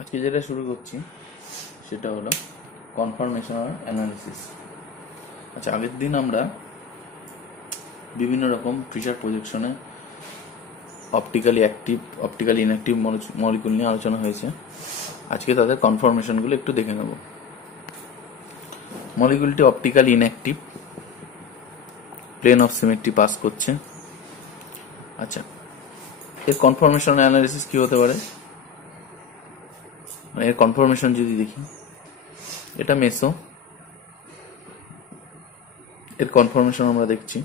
আজকে যেটা শুরু করছি সেটা হলো কনফার্মেশনাল অ্যানালিসিস। আচ্ছা, আগের দিন আমরা বিভিন্ন রকম ফিচার প্রজেকশনে optically active optically inactive molecule নিয়ে আলোচনা হয়েছে। আজকে তাদের কনফার্মেশনগুলো একটু দেখে নেব। মলিকুলটি optically inactive, plane of symmetry pass করছে। আচ্ছা, এর কনফার্মেশন অ্যানালিসিস কি হতে পারে? এর কনফার্মেশন যদি দেখি, এটা মেসো, এর কনফার্মেশন আমরা দেখছি।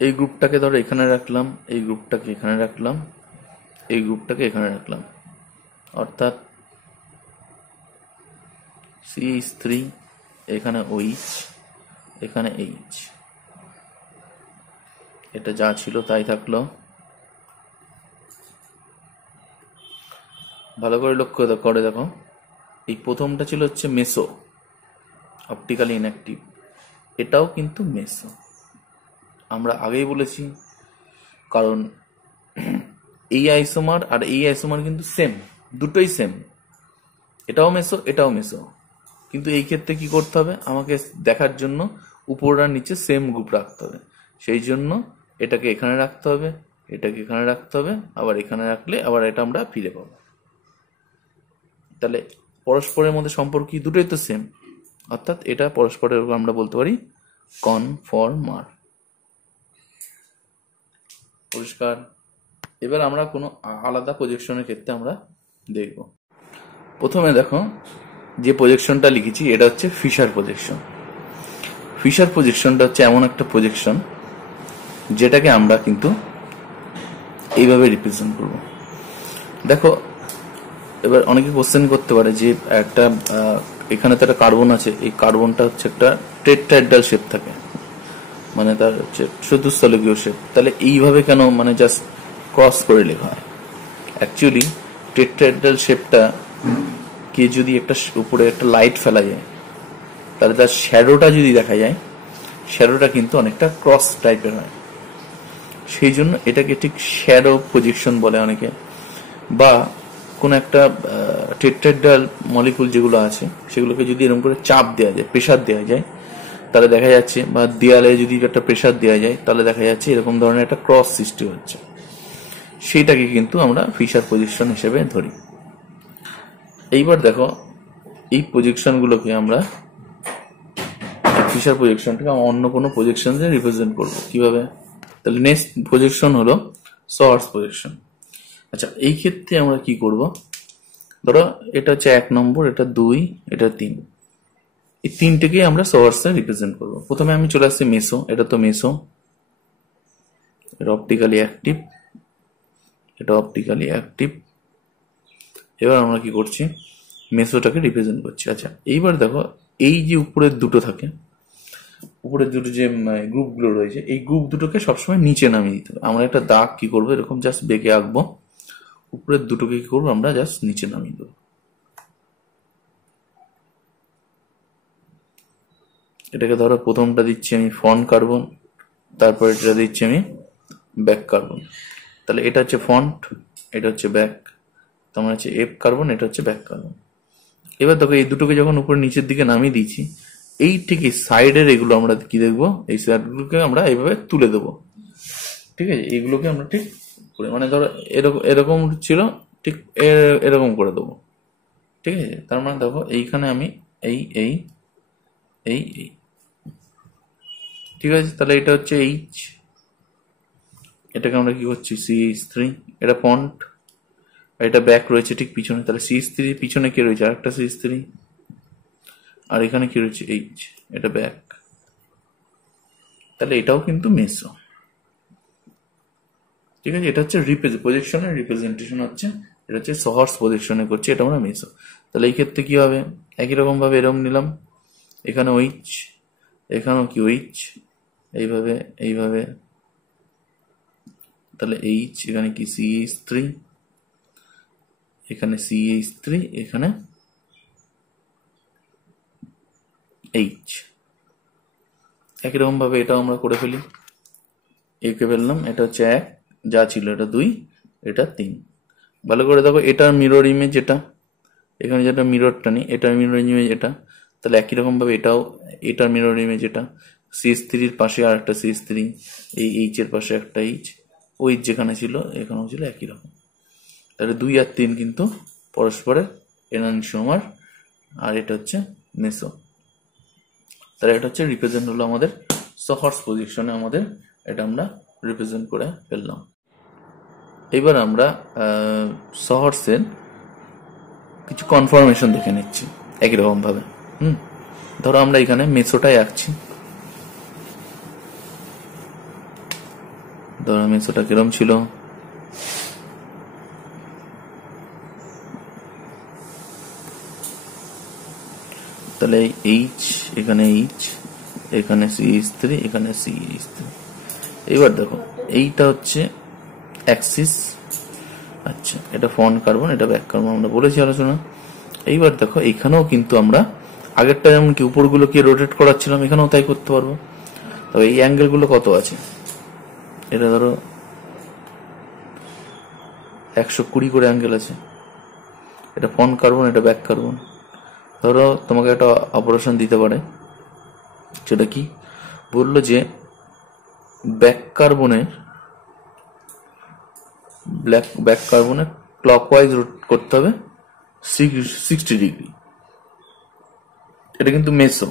এই গ্রুপটাকে ধরো এখানে রাখলাম, এই গ্রুপটাকে এখানে রাখলাম, এই গ্রুপটাকে এখানে রাখলাম, অর্থাৎ CH3, এখানে OH, এখানে H। এটা যা ছিল তাই থাকলো। ভালো করে লক্ষ্য করে দেখো, এই প্রথমটা ছিল হচ্ছে মেসো, অপটিক্যালি ইনঅ্যাক্টিভ, এটাও কিন্তু মেসো। আমরা আগেই বলেছি, কারণ এই আইসোমার আর এই আইসোমার কিন্তু সেম, দুটোই সেম, এটাও মেসো এটাও মেসো। কিন্তু এই ক্ষেত্রে কি করতে হবে, আমাকে দেখার জন্য উপর আর নিচে সেম গ্রুপ রাখতে হবে। সেই জন্য এটাকে এখানে রাখতে হবে, এটাকে এখানে রাখতে হবে, আবার এখানে রাখলে আবার এটা আমরা ফিরে পাবো। তাহলে পরস্পরের মধ্যে সম্পর্ক কি, দুটোই তো সেম, অর্থাৎ এটা পরস্পরের আমরা বলতে পারি কনফর্মার। পরিষ্কার? এবার আমরা কোনো আলাদা প্রজেকশনের ক্ষেত্রে আমরা দেখব। প্রথমে দেখো, যে প্রজেকশনটা লিখেছি এটা হচ্ছে ফিশার প্রজেকশন। ফিশার প্রজেকশনটা হচ্ছে এমন একটা প্রজেকশন যেটাকে আমরা কিন্তু এইভাবে রিপ্রেজেন্ট করব। দেখো, এবার অনেকে কোশ্চেন করতে পারে যে একটা এখানে তো একটা কার্বন আছে, এই কার্বনটা হচ্ছে একটা টেট্রাহেড্রাল শেপ থাকে, মানে তার হচ্ছে চতুস্থলকীয় শেপ, তাহলে এইভাবে কেন মানে জাস্ট ক্রস করে লেখা হয়? অ্যাকচুয়ালি টেট্রাহেড্রাল শেপটা কে যদি একটা উপরে একটা লাইট ফেলা যায়, তাহলে তার শ্যাডোটা যদি দেখা যায়, শ্যাডোটা কিন্তু অনেকটা ক্রস টাইপের হয়। সেই জন্য এটাকে ঠিক শ্যাডো প্রজেকশন বলে অনেকে। বা কোন একটা টেট্রাহেড্রাল মলিকুল যেগুলো আছে সেগুলোকে যদি এরকম করে চাপ দেওয়া যায়, প্রেসার দেওয়া যায়, তাহলে দেখা যাচ্ছে, বা দেয়ালে যদি একটা প্রেসার দেওয়া যায়, তাহলে দেখা যাচ্ছে এরকম ধরনের একটা ক্রস সৃষ্টি হচ্ছে। সেইটাকে কিন্তু আমরা ফিশার প্রজেকশন হিসেবে ধরি। এইবার দেখো, এই প্রজেকশনগুলোকে আমরা, ফিশার প্রজেকশনটাকে অন্য কোনো প্রজেকশন দিয়ে রিপ্রেজেন্ট করব কিভাবে? তাহলে নেক্সট প্রজেকশন হলো সোয়ার্স প্রজেকশন। আচ্ছা, এই ক্ষেত্রে আমরা কি করব? ধরো এটা হচ্ছে 1 নম্বর, এটা 2, এটা 3, এই তিনটেকেই আমরা সোয়ার্সে রিপ্রেজেন্ট করব। প্রথমে আমি চলে আসছি মেসো, এটা তো মেসো, এটা অপটিক্যালি অ্যাক্টিভ, এটা অপটিক্যালি অ্যাক্টিভ। এবার আমরা কি করছি, মেসোটাকে রিপ্রেজেন্ট করছি। আচ্ছা, এইবার দেখো, এই যে উপরের দুটো থাকে, উপরের দুটো যে গ্রুপগুলো রয়েছে, এই গ্রুপ দুটোকে সবসময় নিচে নামিয়ে দিতে হবে। আমরা একটা দাগ কি করবো, এরকম জাস্ট বেঁকে আঁকবো, উপরের দুটোকে কি করবো, আমরা জাস্ট নিচে নামিয়ে দেবো। এটাকে ধরো প্রথমটা দিচ্ছি আমি ফ্রন্ট কার্বন, তারপর এটা দিচ্ছি আমি ব্যাক কার্বন। তাহলে এটা হচ্ছে ফ্রন্ট, এটা হচ্ছে ব্যাক, তার মানে হচ্ছে এফ কার্বন, এটা হচ্ছে ব্যাক কার্বন। এবার দেখো, এই দুটোকে যখন উপরে নিচের দিকে নামিয়ে দিয়েছি, এই ঠিক এই সাইডের এগুলো আমরা কি দেখবো, এই সাইডগুলোকে আমরা এইভাবে তুলে দেবো। ঠিক আছে, এইগুলোকে আমরা ঠিক করে, মানে ধরো এরকম এরকম ছিল, ঠিক এরকম করে দেবো। ঠিক আছে, তার মানে দেখো এইখানে আমি এই এই এই এই ঠিক আছে, তাহলে এটা হচ্ছে এইচ, এটাকে আমরা কি করছি CH3, এটা ফ্রন্ট, এটা ব্যাক রয়েছে ঠিক পিছনে, তাহলে CH3 পিছনে কি রয়েছে, আরেকটা CH3, আর এখানে কি রয়েছে এইচ, এটা ব্যাক, তাহলে এটাও কিন্তু মেসো। ঠিক আছে, এটা হচ্ছে প্রজেকশনের রিপ্রেজেন্টেশন হচ্ছে, এটা হচ্ছে সোয়ার্স প্রজেকশনে করছে, এটা আমরা মেসো। তাহলে এই ক্ষেত্রে কি হবে, একই রকম ভাবে এরকম নিলাম, এখানে ওইচ, এখানেও কি ওইচ, এইভাবে এইভাবে, তাহলে এইচ, এখানে কি CH3, এখানে CH3, এখানে এইচ। একই রকম ভাবে এটাও আমরা করে ফেলি, একে ফেললাম, এটা হচ্ছে 1, যা ছিল এটা 2, এটা 3, ভালো করে দেখো, এটার মিরর ইমেজ এটা, এখানে যেটা মিররটা নেই এটার মিরর ইমেজ এটা, তাহলে একই রকম ভাবে এটাও এটার মিরর ইমেজ এটা। CH3 পাশে আর একটা CH3, এই এইচ এর পাশে একটা এইচ, ওই যেখানে ছিল এখানেও ছিল একই রকম। তাহলে 2 আর 3 কিন্তু পরস্পরের এনানসিওমার, আর এটা হচ্ছে মেসো। তাহলে এটা হচ্ছে রিপ্রেজেন্ট হলো আমাদের সহর্স পজিশনে, আমাদের এটা আমরা রিপ্রেজেন্ট করে ফেললাম। এবার আমরা সহর্সের কিছু কনফার্মেশন দেখে নিচ্ছি একই রকম ভাবে। ধরো আমরা এখানে মেসোটাই আঁকছি, ধরো মেসোটা কিরম ছিল, তাহলে এইচ, এখানে এইচ, এখানে CH3, এখানে CH3। এবার দেখো এইটা হচ্ছে অ্যাক্সিস, আচ্ছা এটা ফ্রন্ট কার্বন, এটা ব্যাক কার্বন আমরা বলেছি আলোচনা। এইবার দেখো এখানেও কিন্তু আমরা আগেরটা যেমন কি উপরগুলোকে রোটেট করাচ্ছিলাম, এখানেও তাই করতে পারবো। তবে এই অ্যাঙ্গেল গুলো কত আছে, এটা ধরো 120 করে অ্যাঙ্গেল আছে। এটা ফ্রন্ট কার্বন, এটা ব্যাক কার্বন। ধরো তোমাকে একটা অপারেশন দিতে পারে, সেটা কি বললো যে ব্যাক কার্বনের ক্লকওয়াইজ রোটেট করতে হবে 60 ডিগ্রি। এটা কিন্তু মেসো।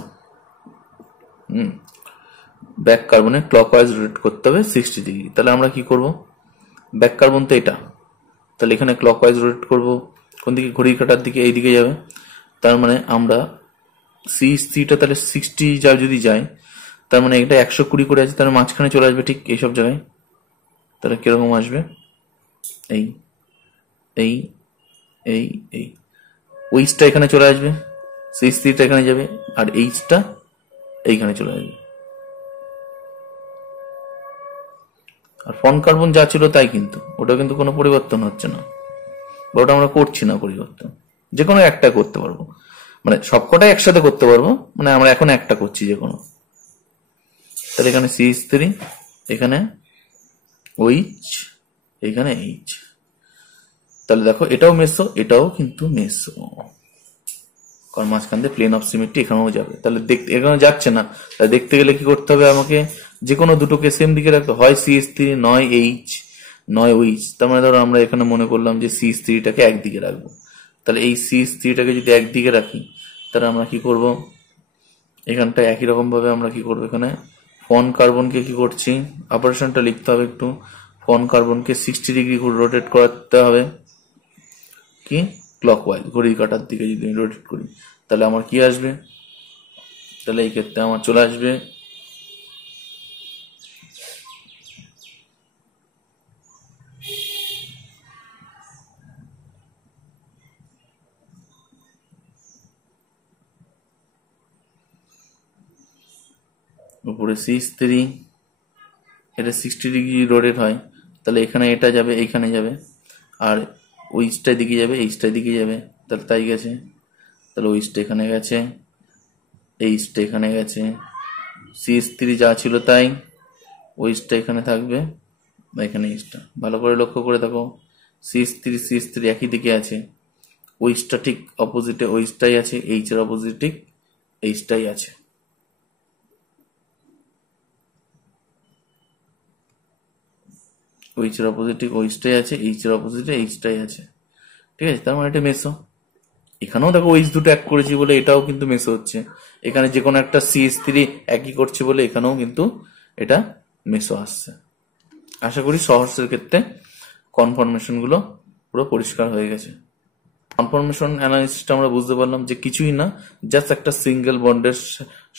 ব্যাক কার্বনের ক্লকওয়াইজ রোটেট করতে হবে 60 ডিগ্রি। তাহলে আমরা কি করব, ব্যাক কার্বন তো এটা, তাহলে এখানে ক্লকওয়াইজ রোটেট করব কোন দিকে, ঘড়ির কাঁটার দিকে, এই দিকে যাবে। তার মানে আমরা CH3টা তাহলে 60 যা যদি যায়, তার মানে এটা 120 করে আছে, তার মাঝখানে চলে আসবে ঠিক এইসব জায়গায়। তাহলে কিরকম আসবে, এই এই এই এই ওইচটা এখানে চলে আসবে, CH3টা এখানে যাবে, আর এইচটা এইখানে চলে আসবে। আর ফ্রন্ট কার্বন যা ছিল তাই, কিন্তু ওটা কিন্তু কোনো পরিবর্তন হচ্ছে না, বা ওটা আমরা করছি না পরিবর্তন। যে কোনো একটা করতে পারবো, মানে সবকটাই একসাথে করতে পারবো, মানে আমরা এখন একটা করছি যে কোনো। তাহলে এখানে CH3, এখানে ওইচ, এখানে এইচ। তাহলে দেখো এটাও মেসো, এটাও কিন্তু মেসো, কারণ মাঝখান দিয়ে প্লেন অফ সিমেট্রি এখানেও যাবে। তাহলে দেখতে এখানে যাচ্ছে না, তাহলে দেখতে গেলে কি করতে হবে, আমাকে যে কোনো দুটোকে সেম দিকে রাখতে হয়, CH3 নয় এইচ নয় ওইচ। তার মানে ধরো আমরা এখানে মনে করলাম যে CH3টাকে একদিকে রাখবো, তাহলে এই CH3টাকে যদি একদিকে রাখি, তাহলে আমরা কি করব, এখানটা একই রকম ভাবে আমরা কি করবো, এখানে ফ্রন্ট কার্বনকে কি করছি, অপারেশনটা লিখতে হবে একটু। ফ্রন্ট কার্বনকে 60 ডিগ্রি রোটেট করাতে হবে, কি ক্লকওয়াইজ, ঘড়ির কাঁটার দিকে যদি রোটেট করি, তাহলে আমার কি আসবে, তাহলে এই ক্ষেত্রে আমার চলে আসবে উপরে CH3, এটা 60 ডিগ্রি রোটেট হয়, তাহলে এখানে এটা যাবে, এইখানে যাবে, আর ওইচটা দিকে যাবে, এইচটা দিকে যাবে। তাহলে তাই গেছে, তাহলে ওইচটা এখানে গেছে, এইচটা এখানে গেছে, CH3 যা ছিল তাই, ওইচটা এখানে থাকবে, বা এখানে এইচটা। ভালো করে লক্ষ্য করে দেখো, CH3 একই দিকে আছে, ওইচটা ঠিক অপোজিটে ওইচটাই আছে, এইচ এর অপোজিট ঠিক এইচটাই আছে। ওইচের অপোজিটে ওইচটাই আছে, এইচের অপোজিটে এইচটাই আছে, ঠিক আছে। তার মানে এটা মেসো। এখানেও দেখো ওইচ দুটো এক করেছি বলে এটাও কিন্তু মেসো হচ্ছে, এখানে যে কোনো একটা CH3 একই করছে বলে এখানেও কিন্তু এটা মেসো আসছে। আশা করি সহর্সের ক্ষেত্রে কনফার্মেশন গুলো পুরো পরিষ্কার হয়ে গেছে। কনফার্মেশন অ্যানালিসিসটা আমরা বুঝতে পারলাম যে কিছুই না, জাস্ট একটা সিঙ্গেল বন্ডের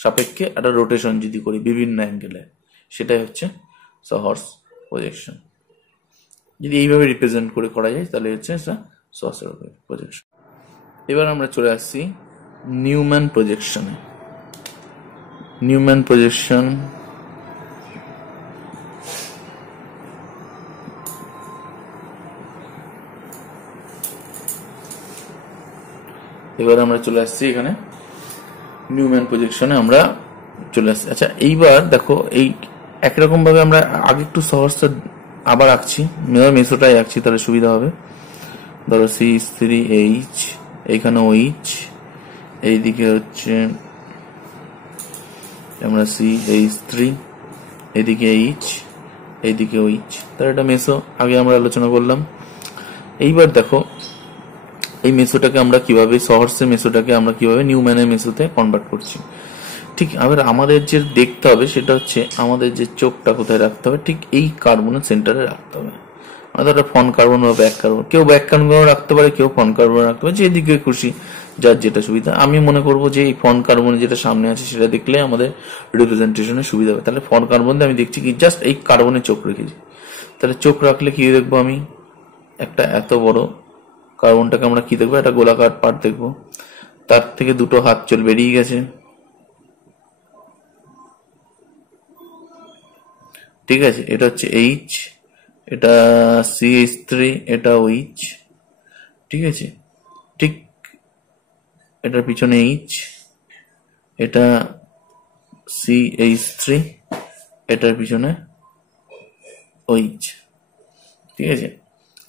সাপেক্ষে একটা রোটেশন যদি করি বিভিন্ন অ্যাঙ্গেলে, সেটাই হচ্ছে সহর্স প্রজেকশন। যদি এইভাবে রিপ্রেজেন্ট করে করা যায় তাহলে হচ্ছে সহর্সের প্রজেকশন। এবার আমরা চলে আসছি নিউম্যান প্রজেকশনে। নিউম্যান প্রজেকশন এবার আমরা চলে আসছি এখানে নিউম্যান প্রজেকশনে আমরা চলে আসছি। আচ্ছা এইবার দেখো এই একরকম ভাবে আমরা আগে একটু সহজটা আবার আঁকছি, মেসোটাই আঁকছি তাহলে সুবিধা হবে। ধরো CH3H, এইখানে OH, এইদিকে হচ্ছে আমরা CH3, এদিকে H, এইদিকে OH, তাহলে এটা মেসো আগে আমরা আলোচনা করলাম। এইবার দেখো এই মেসোটাকে আমরা কিভাবে, সহর্সের মেসোটাকে আমরা কিভাবে নিউম্যানের মেসোতে কনভার্ট করছি। ঠিক আবার আমাদের যে দেখতে হবে সেটা হচ্ছে আমাদের যে চোখটা কোথায় রাখতে হবে, ঠিক এই কার্বনের সেন্টারে রাখতে হবে। আমাদের ফন কার্বন বা ব্যাক কার্বন, কেউ ব্যাক কার্বন রাখতে পারে, কেউ ফন কার্বন রাখতে পারে, যেদিকে খুশি যার যেটা সুবিধা। আমি মনে করবো যে এই ফন কার্বন যেটা সামনে আছে সেটা দেখলে আমাদের রিপ্রেজেন্টেশনের সুবিধা হবে। তাহলে ফন কার্বন দিয়ে আমি দেখছি কি জাস্ট এই কার্বনে চোখ রেখেছি। তাহলে চোখ রাখলে কি দেখবো আমি, একটা এত বড় কার্বনটাকে আমরা কি দেখবো, একটা গোলাকার পার্ট দেখবো, তার থেকে দুটো হাত চল বেরিয়ে গেছে। ঠিক আছে, এটা হচ্ছে H, এটা CH3, এটা OH। ঠিক আছে, ঠিক এটার পিছনে H, এটা CH3, এটার পিছনে OH। ঠিক আছে,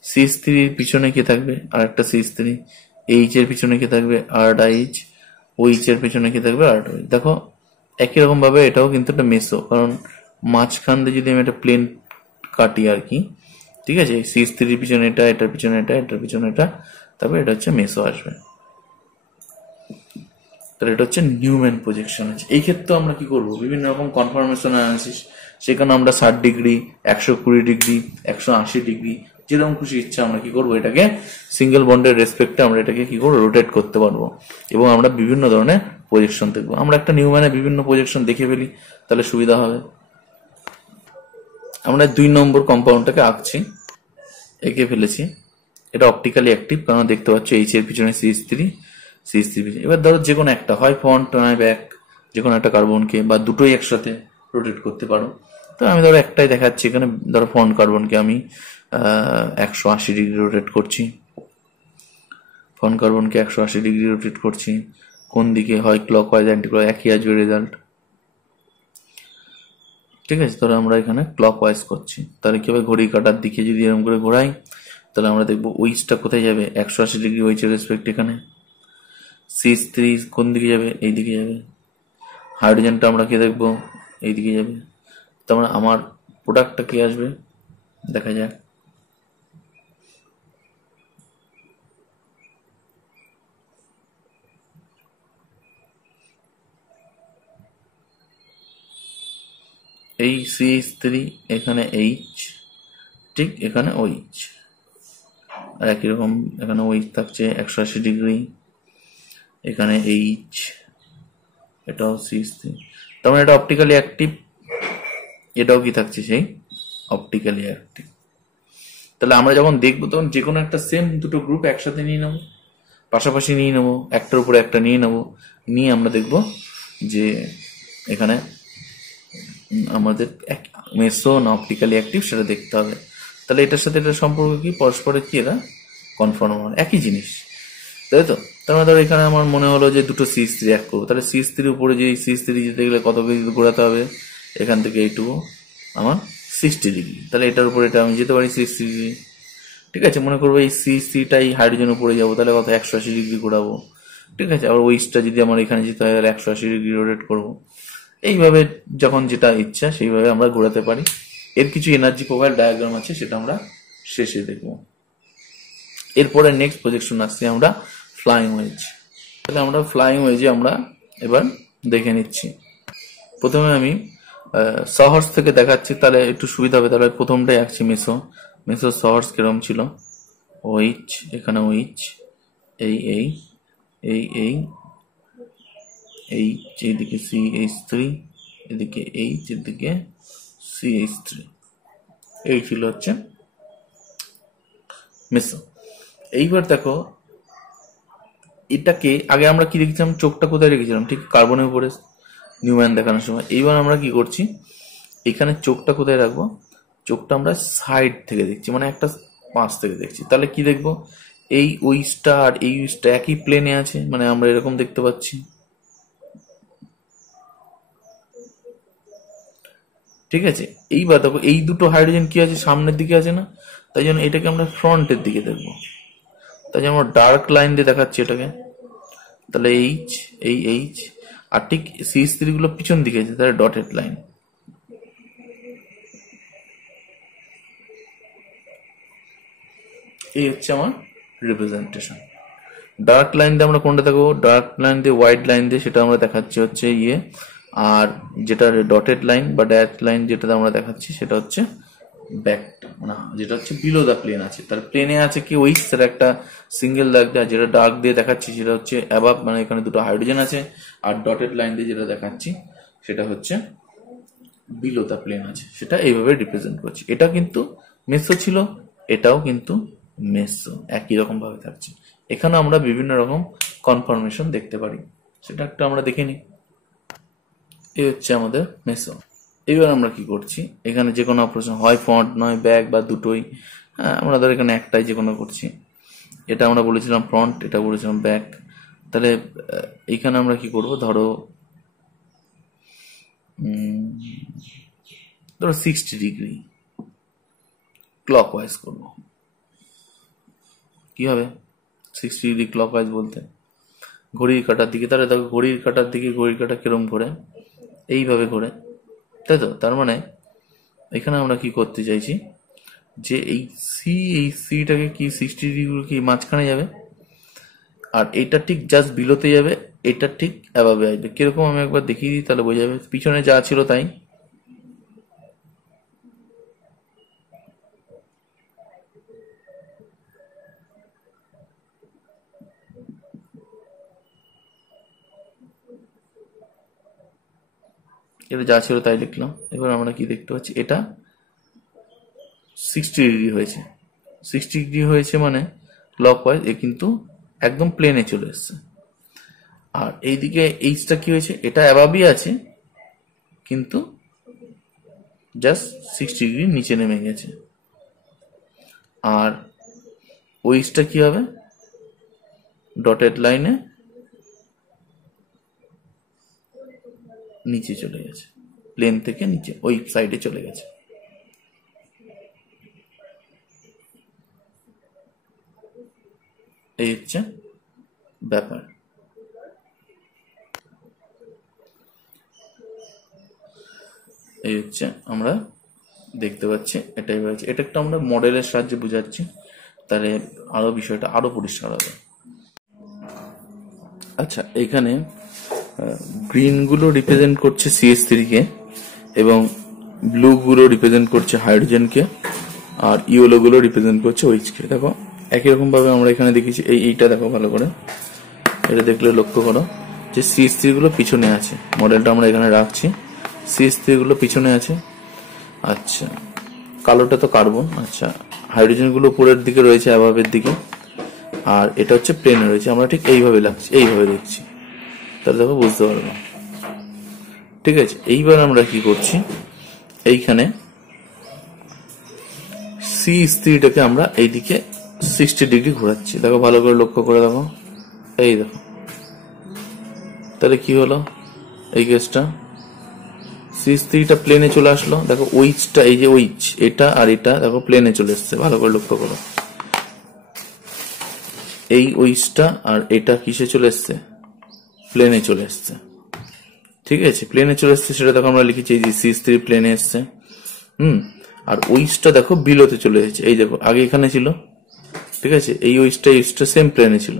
CH3 এর পিছনে কে থাকবে, আর একটা CH3, H এর পিছনে কে থাকবে, আরেকটা H, OH এর পিছনে কে থাকবে, আরেকটা OH। দেখো একই রকম ভাবে এটাও কিন্তু একটা মেসো, কারণ মাঝখান দিয়ে যদি আমি একটা প্লেন কাটি আর কি, ঠিক আছে, CH3 এর পিছনে এটা, এটার পিছনে এটা, এটার পিছনে এটা, তারপর এটা হচ্ছে মেসো আসবে। তাহলে এটা হচ্ছে নিউম্যান প্রজেকশন আছে। এই ক্ষেত্রে আমরা কি করব, বিভিন্ন রকম কনফার্মেশন অ্যানালিসিস, সেখানে আমরা 60 ডিগ্রি, 120 ডিগ্রি, 180 ডিগ্রি, যেরকম খুশি ইচ্ছা আমরা কি করবো, এটাকে সিঙ্গেল বন্ডের রেসপেক্টে আমরা এটাকে কি করবো, রোটেট করতে পারবো, এবং আমরা বিভিন্ন ধরনের প্রজেকশন দেখবো। আমরা একটা নিউম্যানে বিভিন্ন প্রজেকশন দেখে ফেলি, তাহলে সুবিধা হবে। আমরা 2 নম্বর কম্পাউন্ডটাকে আঁকছি, এঁকে ফেলেছি। এটা অপটিক্যালি অ্যাক্টিভ, কারণ দেখতে পাচ্ছ H এর পিছনে CH3, এবার ধরো যে কোনো একটা, হয় ফ্রন্ট নয় ব্যাক, যে কোনো একটা কার্বনকে বা দুটোই একসাথে রোটেট করতে পারো। তো আমি ধরো একটাই দেখাচ্ছি এখানে, ধরো ফ্রন্ট কার্বনকে আমি 180 ডিগ্রি রোটেট করছি। ফ্রন্ট কার্বনকে 180 ডিগ্রি রোটেট করছি। কোন দিকে, হয় ক্লক ওয়াইজ, অ্যান্টি ক্লক, একই আসবে রেজাল্ট। ঠিক আছে, ধরো আমরা এখানে ক্লক ওয়াইজ করছি, তাহলে কি হবে, ঘড়ি কাটার দিকে যদি এরকম করে ঘোরাই, তাহলে আমরা দেখবো ওইচটা কোথায় যাবে, 180 ডিগ্রি ওইচের রেসপেক্ট এখানে। CH3 কোন দিকে যাবে, এই দিকে যাবে। হাইড্রোজেনটা আমরা কি দেখবো, এই দিকে যাবে। তো আমার প্রোডাক্টটা কি আসবে দেখা যাক। এই CH3, এখানে H, ঠিক এখানে OH, আর একই রকম এখানে OH থাকছে 180 ডিগ্রি, এখানে H, এটাও CH3। তার মানে এটা অপটিক্যালি অ্যাক্টিভ, এটাও কি থাকছে সেই অপটিক্যালি অ্যাক্টিভ। তাহলে আমরা যখন দেখবো তখন যে কোনো একটা সেম দুটো গ্রুপ একসাথে নিয়ে নেবো, পাশাপাশি নিয়ে নেবো, একটার উপরে একটা নিয়ে নেবো, নিয়ে আমরা দেখবো যে এখানে আমাদের মেসো না অপটিক্যালি অ্যাক্টিভ সেটা দেখতে হবে। তাহলে এটার সাথে এটার সম্পর্ক কি, পরস্পরের কি, এরা কনফার্ম, একই জিনিস, তাই তো। তার মানে ধরো এখানে আমার মনে হলো যে দুটো CH3 এক করবো, তাহলে CH3 উপরে যে CH3 যেতে গেলে কত ডিগ্রি ঘোরাতে হবে, এখান থেকে এইটুকু আমার 60 ডিগ্রি, তাহলে এটার উপরে এটা আমি যেতে পারি 60 ডিগ্রি। ঠিক আছে, মনে করবো এই CH3টাই হাইড্রোজেন উপরে যাবো, তাহলে কত 180 ডিগ্রি ঘোরাবো। ঠিক আছে, আবার ওইটা যদি আমার এখানে যেতে হয়, তাহলে 180 ডিগ্রি রোটেট করবো। এইভাবে যখন যেটা ইচ্ছা সেইভাবে আমরা ঘোরাতে পারি। এর কিছু এনার্জি প্রোফাইল ডায়াগ্রাম আছে, সেটা আমরা শেষে দেখবো। এরপরে নেক্সট প্রজেকশন আসছে আমরা ফ্লাইং ওয়েজ। তাহলে আমরা ফ্লাইং ওয়েজে আমরা এবার দেখে নিচ্ছি। প্রথমে আমি সহর্স থেকে দেখাচ্ছি, তাহলে একটু সুবিধা হবে। তাহলে প্রথমটাই আঁকছি মেসো। মেসো সহর্স কিরম ছিল, OH, এখানে OH, এই এই এই এই H, এইদিকে CH3, এদিকে H, এদিকে CH3, এই ছিল হচ্ছে মেসো। এইবার দেখো এটাকে আগে আমরা কি দেখছিলাম, চোখটা কোথায় রেখেছিলাম, ঠিক কার্বনের উপরে নিউম্যান দেখানোর সময়। এইবার আমরা কি করছি, এখানে চোখটা কোথায় রাখবো, চোখটা আমরা সাইড থেকে দেখছি, মানে একটা পাশ থেকে দেখছি। তাহলে কি দেখবো, এই উইচটা আর এই উইচটা একই প্লেনে আছে, মানে আমরা এরকম দেখতে পাচ্ছি। ঠিক আছে, এইবার দেখো এই দুটো হাইড্রোজেন কি আছে, সামনের দিকে আছে না, তাই জন্য এটাকে আমরা ফ্রন্টের দিকে দেখবো। তাই আমরা ডার্ক লাইন দিয়ে দেখাচ্ছি এটাকে, তাহলে এইচ, এই এইচ, আর ঠিক CH3 গুলো পিছন দিকে আছে, তাহলে ডটেড লাইন। এই হচ্ছে আমার রিপ্রেজেন্টেশন। ডার্ক লাইন দিয়ে আমরা কোনটা দেখাবো? ডার্ক লাইন দিয়ে, হোয়াইট লাইন দিয়ে, সেটা আমরা দেখাচ্ছি হচ্ছে ইয়ে। আর যেটা ডটেড লাইন বা ড্যাশ লাইন যেটা আমরা দেখাচ্ছি সেটা হচ্ছে ব্যাকটা, না যেটা হচ্ছে বিলো দা প্লেন আছে, তার প্লেনে আছে কি ওই সেটা একটা সিঙ্গেল দাগ দেওয়া। যেটা ডার্ক দিয়ে দেখাচ্ছি সেটা হচ্ছে অ্যাবাভ, মানে এখানে দুটো হাইড্রোজেন আছে। আর ডটেড লাইন দিয়ে যেটা দেখাচ্ছি সেটা হচ্ছে বিলো দা প্লেন আছে, সেটা এইভাবে রিপ্রেজেন্ট করছি। এটা কিন্তু মেসো ছিল, এটাও কিন্তু মেসো, একই রকম ভাবে থাকছে। এখানে আমরা বিভিন্ন রকম কনফরমেশন দেখতে পারি, সেটা একটা আমরা দেখে নিই। এই হচ্ছে আমাদের মেসো। এবার আমরা কি করছি, এখানে যে কোনো অপারেশন হয় ফন্ট নয় ব্যাক বা দুটোই, হ্যাঁ আমরা ধর এখানে একটাই যে কোনো করছি। এটা আমরা বলেছিলাম ফ্রন্ট, এটা বলেছিলাম ব্যাক। তাহলে এখানে আমরা কি করব, ধরো 60 ডিগ্রি ক্লকওয়াইজ করব। কি হবে 60 ডিগ্রি ক্লকওয়াইজ বলতে? ঘড়ির কাঁটার দিকে। তাহলে দেখো ঘড়ির কাঁটার দিকে, ঘড়ির কাঁটা কিরম ঘোরে? এইভাবে ঘোরে, তাই তো? তার মানে এখানে আমরা কি করতে চাইছি, যে এই সিটাকে কি 60 ডিগ্রি কি মাঝখানে যাবে, আর এটা ঠিক জাস্ট বিলোতে যাবে, এটা ঠিক অ্যাবাবে আসবে। কিরকম আমি একবার দেখিয়ে দিই, তাহলে বোঝা যাবে। পিছনে যা ছিল তাই, এটা যা ছিল তাই লিখলাম। এবার আমরা কি দেখতে পাচ্ছি, এটা 60 ডিগ্রি হয়েছে। 60 ডিগ্রি হয়েছে মানে ক্লকওয়াইজ, এ কিন্তু একদম প্লেনে চলে এসছে। আর এইদিকে এইচটা কি হয়েছে, এটা অ্যাবাবই আছে কিন্তু জাস্ট 60 ডিগ্রি নিচে নেমে গেছে। আর ওইচটা কি হবে, ডটেড লাইনে নিচে চলে গেছে, প্লেন থেকে নিচে ওই সাইডে চলে গেছে। এই হচ্ছে ব্যাপার। এই হচ্ছে আমরা দেখতে পাচ্ছি, এটাই হচ্ছে। এটা একটা আমরা মডেলের সাহায্যে বোঝাচ্ছি, তাহলে আরো বিষয়টা আরো পরিষ্কার হবে। আচ্ছা, এখানে গ্রিন গুলো রিপ্রেজেন্ট করছে CH3 কে, এবং ব্লু গুলো রিপ্রেজেন্ট করছে হাইড্রোজেনকে, আর ইয়েলো গুলো রিপ্রেজেন্ট করছে OH কে। দেখো একই রকম ভাবে আমরা এখানে দেখেছি। এইটা দেখো ভালো করে, এটা দেখলে লক্ষ্য করো যে CH3 গুলো পিছনে আছে। মডেলটা আমরা এখানে রাখছি, CH3 গুলো পিছনে আছে। আচ্ছা, কালোটা তো কার্বন। আচ্ছা, হাইড্রোজেন গুলো উপরের দিকে রয়েছে, অ্যাবাবের দিকে, আর এটা হচ্ছে প্লেনে রয়েছে। আমরা ঠিক এইভাবে লাগছি, এইভাবে দেখছি, তাহলে দেখো বুঝতে পারবো। ঠিক আছে, এইবার আমরা কি করছি, এইখানে CH3টাকে আমরা এইদিকে 60 ডিগ্রি ঘোরাচ্ছি। দেখো ভালো করে লক্ষ্য করে দেখো, এই দেখো। তাহলে কি হলো এই কেসটা, CH3টা প্লেনে চলে আসলো। দেখো ওইচটা, এই যে ওইচ, এটা আর এটা দেখো প্লেনে চলে এসছে, ভালো করে লক্ষ্য করো। এই ওইচটা আর এটা কিসে চলে এসছে, প্লেনে চলে এসছে। ঠিক আছে, প্লেনে চলে এসছে, সেটা দেখো আমরা লিখেছি, এই যে CH3 প্লেনে এসছে। আর ওইচটা দেখো বিলোতে চলে এসেছে। এই দেখো আগে এখানে ছিল, ঠিক আছে, এই ওইচটা সেম প্লেনে ছিল,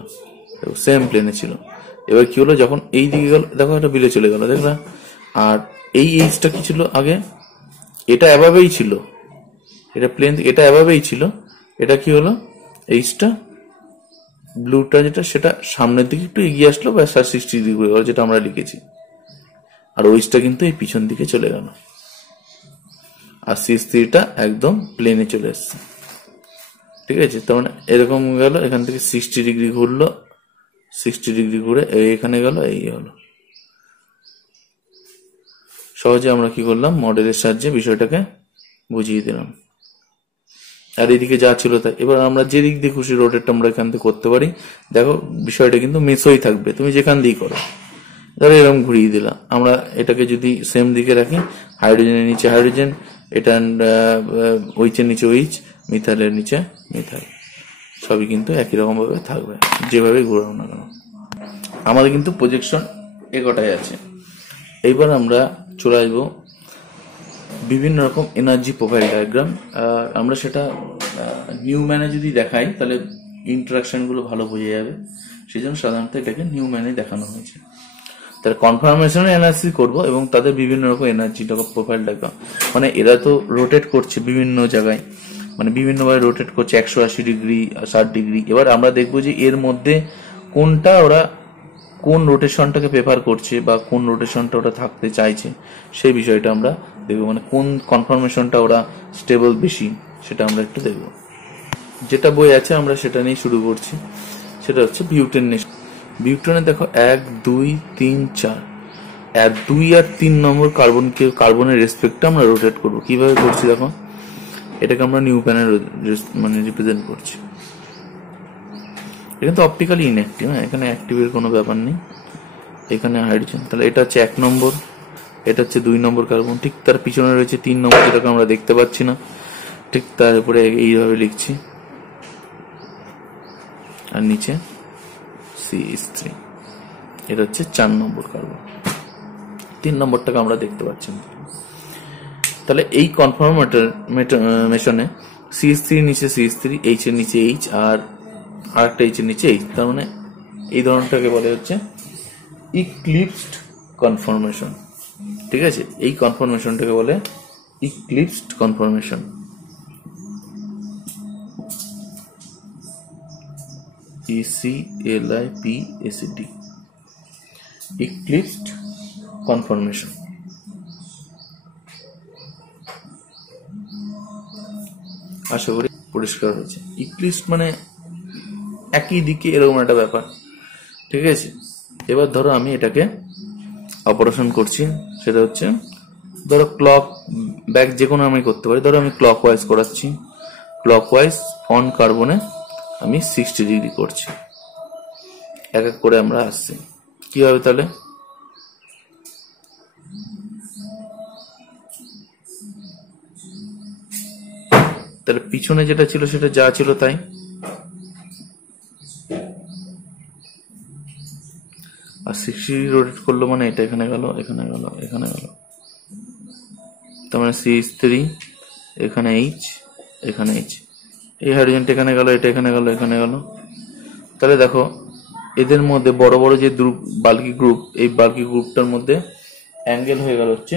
সেম প্লেনে ছিল। এবার কি হলো, যখন এই দিকে গেল দেখো এটা বিলে চলে গেল, দেখলা। আর এই এইচটা কি ছিল আগে, এটা অ্যাবাবেই ছিল, এটা প্লেন, এটা অ্যাবাবেই ছিল। এটা কি হলো, এইচটা ব্লুটা যেটা, সেটা সামনের দিকে একটু এগিয়ে আসলো, বা 60 ডিগ্রি ঘুরে গেল, যেটা আমরা লিখেছি। আর ওইচটা কিন্তু এই পিছন দিকে চলে গেল, আর CH3টা একদম প্লেনে চলে এসছে। ঠিক আছে, তার মানে এরকম গেল, এখান থেকে 60 ডিগ্রি ঘুরলো, 60 ডিগ্রি ঘুরে এখানে গেল, এই হলো। সহজে আমরা কি করলাম, মডেলের সাহায্যে বিষয়টাকে বুঝিয়ে দিলাম। আর এদিকে যা ছিল তাই। এবার আমরা যে দিক দিয়ে খুশি রোটেটটা আমরা এখান থেকে করতে পারি। দেখো বিষয়টা কিন্তু মেসোই থাকবে, তুমি যেখান দিয়েই করো। ধরো এরকম ঘুরিয়ে দিলাম, আমরা এটাকে যদি সেম দিকে রাখি, হাইড্রোজেনের নিচে হাইড্রোজেন, এটা ওইচের নিচে ওইচ, মিথাইলের নিচে মিথাইল। সবই কিন্তু একই রকম ভাবে থাকবে, যেভাবে ঘোরানো না কেন। আমাদের কিন্তু প্রজেকশন এগোটাই আছে। এইবার আমরা চলে আসবো বিভিন্ন রকম এনার্জি প্রোফাইল ডায়াগ্রাম। আর আমরা সেটা নিউম্যানে যদি দেখাই তাহলে ইন্টারাকশনগুলো ভালো বোঝা যাবে, সেই জন্য সাধারণত এটাকে নিউম্যানে দেখানো হয়েছে। তাহলে কনফার্মেশন অ্যানালিসিস করব এবং তাদের বিভিন্ন রকম এনার্জি প্রোফাইল ডায়াগ্রাম, মানে এরা তো রোটেট করছে বিভিন্ন জায়গায়, মানে বিভিন্নভাবে রোটেট করছে 180 ডিগ্রি 60 ডিগ্রি। এবার আমরা দেখবো যে এর মধ্যে কোনটা ওরা কোন রোটেশনটাকে প্রেফার করছে বা কোন রোটেশনটা ওরা থাকতে চাইছে, সেই বিষয়টা আমরা দেখবো। মানে কোন কনফার্মেশনটা ওরা স্টেবল বেশি, সেটা আমরা একটু দেখবো। যেটা বই আছে আমরা সেটা নিয়ে শুরু করছি, সেটা হচ্ছে বিউটেন। বিউটেনে দেখো 1 2 3 4, 1 2 আর 3 নম্বর কার্বনের রেসপেক্টে আমরা রোটেট করবো। কিভাবে করছি দেখো, এটাকে আমরা নিউম্যানে মানে রিপ্রেজেন্ট করছি। এটা তো অপটিক্যালি ইনঅ্যাক্টিভ, এখানে অ্যাক্টিভের কোনো ব্যাপার নেই। এখানে হাইড্রোজেন, তাহলে এটা হচ্ছে 1 নম্বর, এটা হচ্ছে 2 নম্বর কার্বন। ঠিক তার পিছনে রয়েছে 3 নম্বর, যেটাকে আমরা দেখতে পাচ্ছি না। ঠিক তার উপরে এইভাবে লিখছি, আর নিচে CH3, এটা হচ্ছে 4 নম্বর কার্বন। 3 নম্বরটাকে আমরা দেখতে পাচ্ছি না। তাহলে এই কনফার্মেশনে CH3 নিচে CH3, H এর নিচে H, আর আরেকটা H এর নিচে H। তার মানে এই ধরনটাকে বলে হচ্ছে ইক্লিপসড কনফার্মেশন। ঠিক আছে, এই কনফার্মেশনটাকে বলে eclipsed conformation. ECLIPSD, eclipsed conformation. আশা করি পরিষ্কার হয়েছে। ইক্লিপসড মানে একই দিকে এরকম একটা ব্যাপার। ঠিক আছে, এবার ধরো আমি এটাকে অপারেশন করছি, সেটা হচ্ছে ধরো ক্লক ব্যাক, যে কোনো আমি করতে পারি। ধরো আমি ক্লক ওয়াইজ করাচ্ছি, ক্লক ওয়াইজ ফন কার্বনে আমি 60 ডিগ্রি করছি। এক এক করে আমরা আসছি। কি হবে তাহলে, তাহলে পিছনে যেটা ছিল সেটা যা ছিল তাই। আর 60 রোটেট করলো মানে এটা এখানে গেল, এখানে গেল, এখানে গেল। তার মানে CH3, এখানে H, এখানে H। এই হাইড্রোজেনটা এখানে গেল, এটা এখানে গেল, এখানে গেল। তাহলে দেখো এদের মধ্যে বড় বড় যে বাল্কি গ্রুপ, এই বাল্কি গ্রুপটার মধ্যে অ্যাঙ্গেল হয়ে গেল হচ্ছে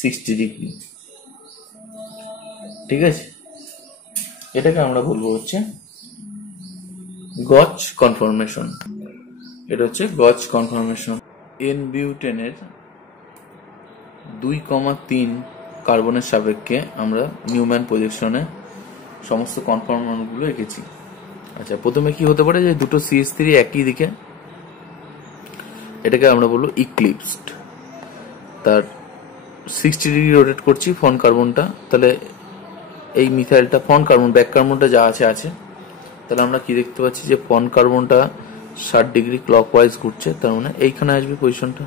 60 ডিগ্রি। ঠিক আছে, এটাকে আমরা বলবো হচ্ছে গজ কনফার্মেশন। এটা হচ্ছে গজ কনফার্মেশন। N-বিউটেনের 2,3 কার্বনের সাপেক্ষে আমরা নিউম্যান প্রজেকশনে সমস্ত কনফার্মেশনগুলো এঁকেছি। আচ্ছা, প্রথমে কি হতে পারে যে দুটো CH3 একই দিকে, এটাকে আমরা বলবো ইক্লিপসড। তার 60 ডিগ্রি রোটেট করছি ফন কার্বনটা, তাহলে এই মিথাইলটা ফন কার্বন, ব্যাক কার্বনটা যা আছে আছে। তাহলে আমরা কি দেখতে পাচ্ছি যে ফন কার্বনটা 60 ডিগ্রি ক্লকওয়াইজ ঘুরছে, তার মানে এইখানে আসবে পজিশনটা।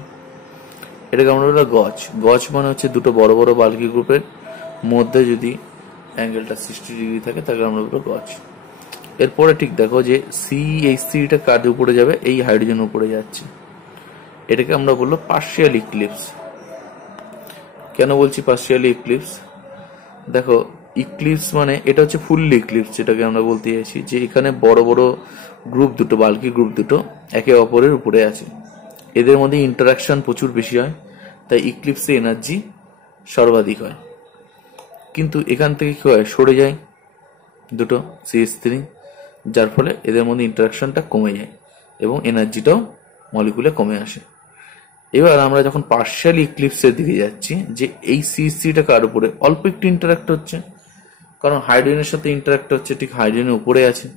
এটাকে আমরা বলবো গজ। গজ মানে হচ্ছে দুটো বড় বড় বাল্কি গ্রুপের মধ্যে যদি অ্যাঙ্গেলটা 60 ডিগ্রি থাকে, তাকে আমরা বলবো গজ। এরপরে ঠিক দেখো যে CH3টা কার উপরে যাবে, এই হাইড্রোজেন উপরে যাচ্ছে, এটাকে আমরা বলবো পার্শিয়াল ইক্লিপস। কেন বলছি পার্শিয়াল ইক্লিপস, দেখো ইক্লিপস মানে এটা হচ্ছে ফুললি ইক্লিপস, যেটাকে আমরা বলতে চাইছি যে এখানে বড় বড় গ্রুপ দুটো, বাল্কি গ্রুপ দুটো একে অপরের উপরে আছে, এদের মধ্যে ইন্টারাকশন প্রচুর বেশি হয়, তাই ইক্লিপসে এনার্জি সর্বাধিক হয়। কিন্তু এখান থেকে কি হয়, সরে যায় দুটো CH3, যার ফলে এদের মধ্যে ইন্টারাকশনটা কমে যায় এবং এনার্জিটাও মলিকুলে কমে আসে। এবার আমরা যখন পার্শিয়াল ইক্লিপসের দিকে যাচ্ছি, যে এই CH3টা কার উপরে অল্প একটু ইন্টারাক্ট হচ্ছে, কারণ হাইড্রোজেনের সাথে ইন্টারাক্ট হচ্ছে, ঠিক হাইড্রোজেনের উপরে আছে,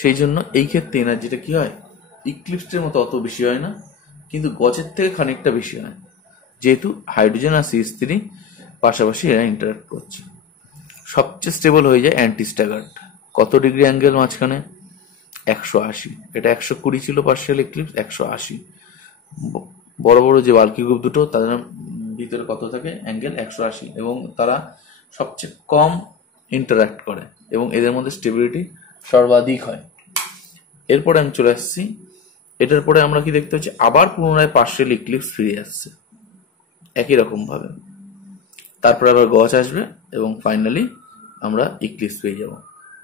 সেই জন্য এই ক্ষেত্রে এনার্জিটা কি হয়, ইক্লিপসের মতো অত বেশি হয় না, কিন্তু গজের থেকে খানিকটা বেশি হয়, যেহেতু হাইড্রোজেন আর CH3 পাশাপাশি এরা ইন্টারাক্ট করছে। সবচেয়ে স্টেবল হয়ে যায় অ্যান্টি স্ট্যাগার্ড। কত ডিগ্রি অ্যাঙ্গেল মাঝখানে, 180। এটা 120 ছিল পার্শিয়াল ইক্লিপস, 180। বড় বড় যে বাল্কি গ্রুপ দুটো তাদের ভিতরে কত থাকে, অ্যাঙ্গেল 180, এবং তারা সবচেয়ে কম ইন্টারাক্ট করে এবং এদের মধ্যে স্টেবিলিটি সর্বাধিক হয়। এরপরে আমি চলে আসছি, এটার পরে আমরা কি দেখতে পাচ্ছি, আবার পুনরায় পার্শিয়াল ইক্লিপস ফিরে আসছে একই রকম ভাবে। তারপরে আবার গছ আসবে এবং ফাইনালি আমরা ইক্লিপস পেয়ে যাব।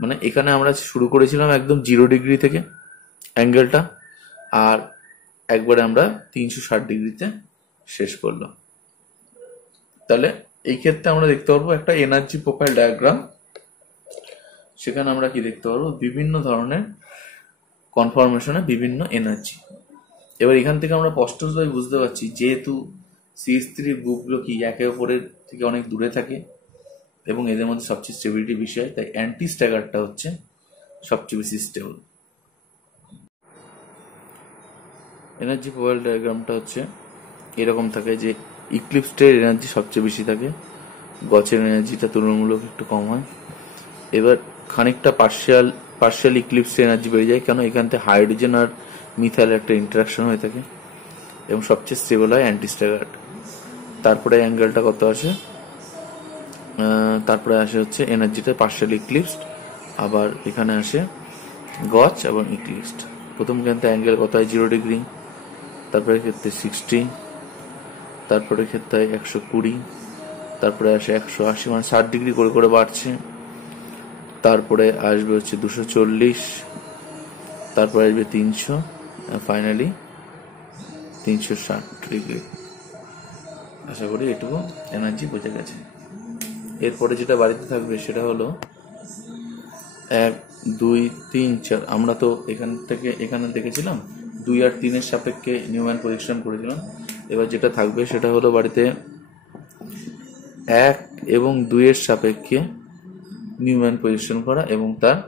মানে এখানে আমরা শুরু করেছিলাম একদম 0 ডিগ্রি থেকে অ্যাঙ্গেলটা, আর একবারে আমরা 360 ডিগ্রিতে শেষ করলাম। তাহলে এই ক্ষেত্রে আমরা দেখতে পারবো একটা এনার্জি প্রোফাইল ডায়াগ্রাম। সেখানে আমরা কি দেখতে পারবো, বিভিন্ন ধরনের কনফরমেশনে বিভিন্ন এনার্জি। এবার এখান থেকে আমরা স্পষ্টভাবে বুঝতে পারছি, যেহেতু CH3 গ্রুপগুলো কি একে অপরের থেকে অনেক দূরে থাকে এবং এদের মধ্যে সবচেয়ে স্টেবিলিটি বেশি হয়, তাই অ্যান্টি স্ট্যাগারটা হচ্ছে সবচেয়ে বেশি স্টেবল। এনার্জি প্রোফাইল ডায়াগ্রামটা হচ্ছে এরকম থাকে যে ইক্লিপসের এনার্জি সবচেয়ে বেশি থাকে, গছের এনার্জিটা তুলনামূলক একটু কম হয়। এবার খানিকটা পার্শিয়াল ইক্লিপসের এনার্জি বেড়ে যায়, কেন এখান থেকে হাইড্রোজেন আর মিথাইল একটা ইন্টারাকশন হয়ে থাকে, এবং সবচেয়ে স্টেবল হয় অ্যান্টি স্ট্যাগার্ড। তারপরে অ্যাঙ্গেলটা কত আসে, তারপরে আসে হচ্ছে এনার্জিটা পার্শিয়াল ইক্লিপসড, আবার এখানে আসে গছ এবং ইক্লিপসড। প্রথম ক্ষেত্রে অ্যাঙ্গেল কত হয় 0 ডিগ্রি, তারপরে ক্ষেত্রে 60, তারপরে ক্ষেত্রে হয় 120, তারপরে আসে 180, মানে 60 ডিগ্রি করে করে বাড়ছে। তারপরে আসবে হচ্ছে 240, তারপরে আসবে 300, ফাইনালি 360 ডিগ্রি। আশা করি এটুকু এনার্জি বোঝা গেছে। এরপরে যেটা বাড়িতে থাকবে সেটা হলো 1, 2, 3, 4। আমরা তো এখানে দেখেছিলাম 2 আর 3 এর সাপেক্ষে নিউম্যান পজিশন করেছিলাম। এবার যেটা থাকবে সেটা হলো বাড়িতে 1 এবং 2 এর সাপেক্ষে নিউম্যান পজিশন করা এবং তার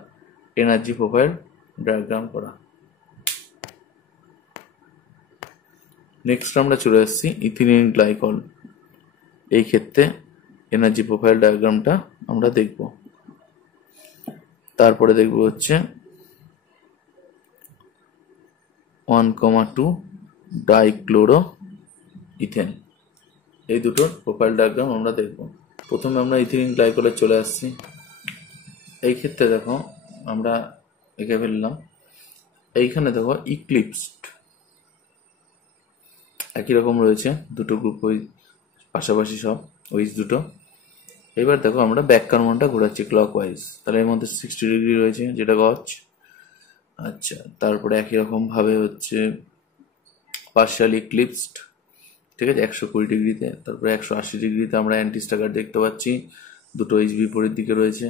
এনার্জি প্রোফাইল ডায়াগ্রাম করা। নেক্সট আমরা চলে আসছি ইথিলিন গ্লাইকল। এই ক্ষেত্রে এনার্জি প্রোফাইল ডায়াগ্রামটা আমরা দেখব। তারপরে দেখব হচ্ছে 1,2 ডাইক্লোরো ইথেন, এই দুটোর প্রোফাইল ডায়াগ্রাম আমরা দেখব। প্রথমে আমরা ইথিলিন গ্লাইকলে চলে আসছি। এই ক্ষেত্রে দেখো আমরা এঁকে ফেললাম, এইখানে দেখো ইক্লিপসড একই রকম রয়েছে, দুটো গ্রুপ ওই পাশাপাশি সব ওইজ দুটো। এবার দেখো আমরা ব্যাক কার্বনটা ঘোরাচ্ছি ক্লকওয়াইজ, তাহলে এর মধ্যে 60 ডিগ্রি রয়েছে যেটা গছ। আচ্ছা, তারপরে একই রকম ভাবে হচ্ছে পার্শিয়াল ইক্লিপসড, ঠিক আছে, 120 ডিগ্রিতে। তারপরে 180 ডিগ্রিতে আমরা অ্যান্টি স্ট্যাগার দেখতে পাচ্ছি, দুটো এইচ বিপরীত দিকে রয়েছে।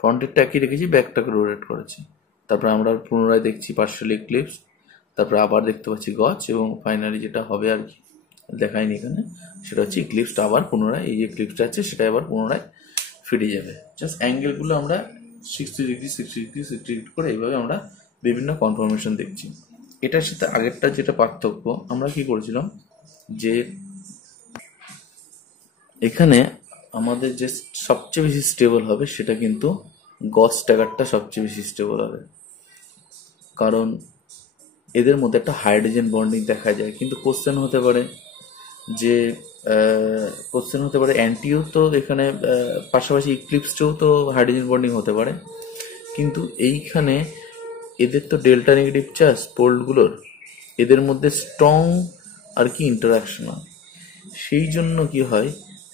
ফ্রন্টেরটা একই রেখেছি, ব্যাকটাকে রোটেট করেছি। তারপরে আমরা পুনরায় দেখছি পার্শিয়াল ইক্লিপস, তারপরে আবার দেখতে পাচ্ছি গছ, এবং ফাইনালি যেটা হবে আর কি দেখায়নি এখানে, সেটা হচ্ছে ইক্লিপসটা আবার পুনরায়, এই যে ইক্লিপসটা আছে সেটা আবার পুনরায় ফিরে যাবে। জাস্ট অ্যাঙ্গেলগুলো আমরা 60 ডিগ্রি 60 ডিগ্রি 60 ডিগ্রি করে এইভাবে আমরা বিভিন্ন কনফরমেশন দেখছি। এটার সাথে আগেরটা যেটা পার্থক্য, আমরা কি করেছিলাম যে এখানে আমাদের যে সবচেয়ে বেশি স্টেবল হবে সেটা কিন্তু গছ স্ট্যাগারটা সবচেয়ে বেশি স্টেবল হবে, কারণ এদের মধ্যে একটা হাইড্রোজেন বন্ডিং দেখা যায়। কিন্তু কোশ্চেন হতে পারে যে অ্যান্টিও তো এখানে পাশাপাশি ইক্লিপসটাও তো হাইড্রোজেন বন্ডিং হতে পারে, কিন্তু এইখানে এদের তো ডেল্টা নেগেটিভ চার্জ পোলগুলোর, এদের মধ্যে স্ট্রং আর কি ইন্টারাকশন হয়। সেই জন্য কি হয়,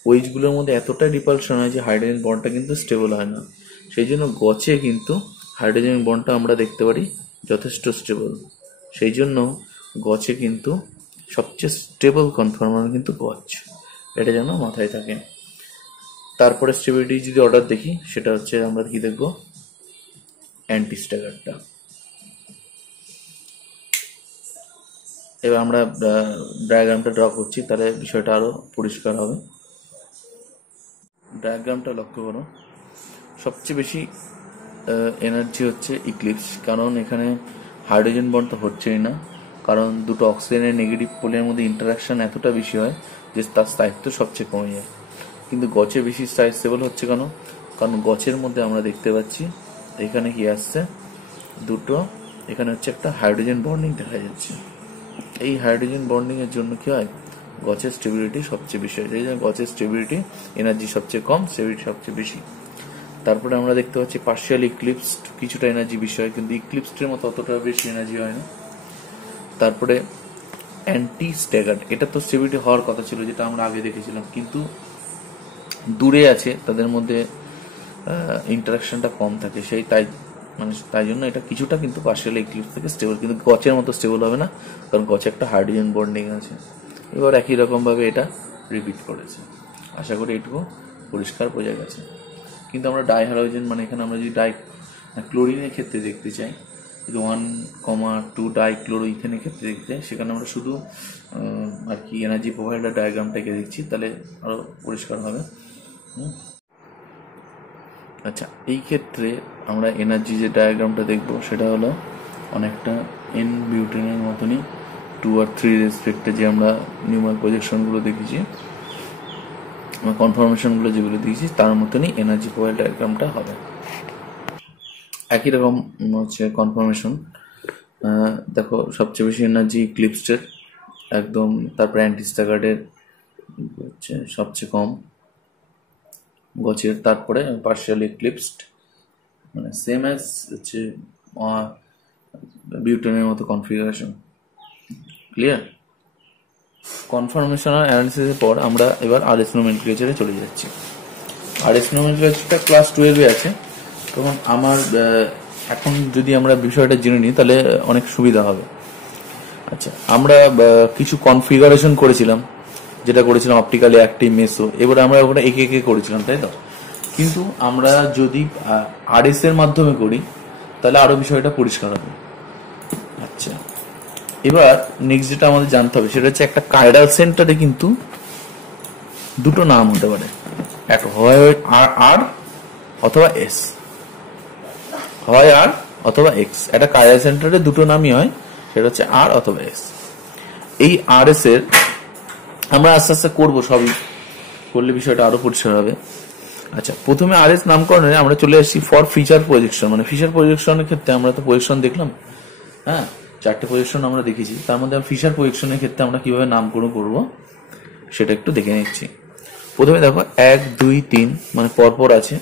ওয়েজগুলোর মধ্যে এতটা রিপালশন হয় যে হাইড্রোজেন বন্ডটা কিন্তু স্টেবল হয় না। সেই জন্য গছে কিন্তু হাইড্রোজেন বন্ডটা আমরা দেখতে পারি যথেষ্ট স্টেবল। সেই জন্য গছে কিন্তু সবচেয়ে স্টেবল কনফর্মার কিন্তু গছ, এটা যেন মাথায় থাকে। তারপরে স্টেবিলিটি যদি অর্ডার দেখি, সেটা হচ্ছে আমরা কি দেখব, অ্যান্টি স্ট্যাগারটা। এবার আমরা ডায়াগ্রামটা ড্র করছি, তাহলে বিষয়টা আরো পরিষ্কার হবে। ডায়াগ্রামটা লক্ষ্য করো, সবচেয়ে বেশি এনার্জি হচ্ছে ইক্লিপস, কারণ এখানে হাইড্রোজেন বন্ড তো হচ্ছেই না, কারণ দুটো অক্সিজেনের নেগেটিভ পোলের মধ্যে ইন্টারাকশন এতটা বেশি হয় যে তার স্থায়িত্ব সবচেয়ে কমে যায়। কিন্তু গছে বেশি স্টেবল হচ্ছে কেন, কারণ গছের মধ্যে আমরা দেখতে পাচ্ছি এখানে কি আসছে, দুটো এখানে হচ্ছে একটা হাইড্রোজেন বন্ডিং দেখা যাচ্ছে। এই হাইড্রোজেন বন্ডিং এর জন্য কি হয়, গছের স্টেবিলিটি সবচেয়ে বেশি হয়। সেই জন্য গছের স্টেবিলিটি, এনার্জি সবচেয়ে কম, স্টেবিলিটি সবচেয়ে বেশি। তারপরে আমরা দেখতে পাচ্ছি পার্শিয়াল ইক্লিপসড, কিছুটা এনার্জি বিষয়, কিন্তু ইক্লিপসডের মতো অতটা বেশি এনার্জি হয় না। তারপরে অ্যান্টি স্ট্যাগার্ড, এটা তো স্টেবিলিটি হওয়ার কথা ছিল, যেটা আমরা আগে দেখেছিলাম, কিন্তু দূরে আছে, তাদের মধ্যে ইন্টারাকশনটা কম থাকে, তাই জন্য এটা কিছুটা কিন্তু পার্শিয়াল ইক্লিপস থেকে স্টেবল, কিন্তু গছের মতো স্টেবল হবে না, কারণ গছে একটা হাইড্রোজেন বন্ডিং আছে। এবার একই রকম ভাবে এটা রিপিট করেছে। আশা করি এটুকু পরিষ্কার বোঝা গেছে। কিন্তু আমরা ডাইহাইড্রোজেন, মানে এখানে আমরা যদি ক্লোরিনের ক্ষেত্রে দেখতে চাই, যদি 1,2 ডাইক্লোরোইথেনের ক্ষেত্রে দেখতে চাই, সেখানে আমরা শুধু আর কি এনার্জি প্রোভাইডার ডায়াগ্রামটাকে দেখছি, তাহলে আরো পরিষ্কার হবে। আচ্ছা, এই ক্ষেত্রে আমরা এনার্জি যে ডায়াগ্রামটা দেখবো সেটা হলো অনেকটা এন বিউটেনের মতনই, 2 আর 3 রেসপেক্টে যে আমরা নিউমার প্রজেকশনগুলো দেখেছি, কনফার্মেশনগুলো যেগুলো দেখেছি, তার মতনই এনার্জি প্রোফাইল ডায়াগ্রামটা হবে। একই রকম হচ্ছে কনফার্মেশন। দেখো সবচেয়ে বেশি এনার্জি ক্লিপসের একদম, তারপরে অ্যান্টিস্টাগার্ডের হচ্ছে সবচেয়ে কম, গছের তারপরে পার্শিয়াল ইক্লিপসড, মানে সেম অ্যাজ হচ্ছে বিউটেনের মতো কনফিগারেশন। ক্লিয়ার? কনফার্মেশন আর অ্যানালিসিসের পর আমরা এবার আরএস নোমেনক্লেচারে চলে যাচ্ছি। আরএস নোমেনক্লেচারটা ক্লাস 12-এ আছে, তখন আমার এখন যদি আমরা বিষয়টা জেনে নিই তাহলে অনেক সুবিধা হবে। আচ্ছা, আমরা কিছু কনফিগারেশন করেছিলাম, যেটা করেছিলাম অপটিক্যালি অ্যাক্টিভ, মেসো, এবারে আমরা ওটা একে একে করেছিলাম, তাই তো? কিন্তু আমরা যদি আরএস এর মাধ্যমে করি তাহলে আরো বিষয়টা পরিষ্কার হবে। আচ্ছা, এবার নেক্সট যেটা আমাদের জানতে হবে সেটা হচ্ছে একটা কাইরাল সেন্টারে কিন্তু দুটো নাম হতে পারে, একটা হয় আর অথবা এস, হয় আর অথবা এক্স। একটা কাইরাল সেন্টারে দুটো নামই হয়, সেটা হচ্ছে আর অথবা এস। এই আর এস এর আমরা আস্তে আস্তে করবো, সবই করলে বিষয়টা আরো পরিষ্কার হবে। আচ্ছা, প্রথমে আর এস নামকরণে আমরা চলে আসছি ফর ফিচার প্রজেকশন। মানে ফিচার প্রজেকশনের ক্ষেত্রে আমরা তো প্রজেকশন দেখলাম, হ্যাঁ, 4টে প্রজেকশন আমরা দেখেছি, তার মধ্যে ফিচার প্রজেকশনের ক্ষেত্রে আমরা কিভাবে নামকরণ করবো সেটা একটু দেখে নিচ্ছি। প্রথমে দেখো 1, 2, 3 মানে পরপর আছে।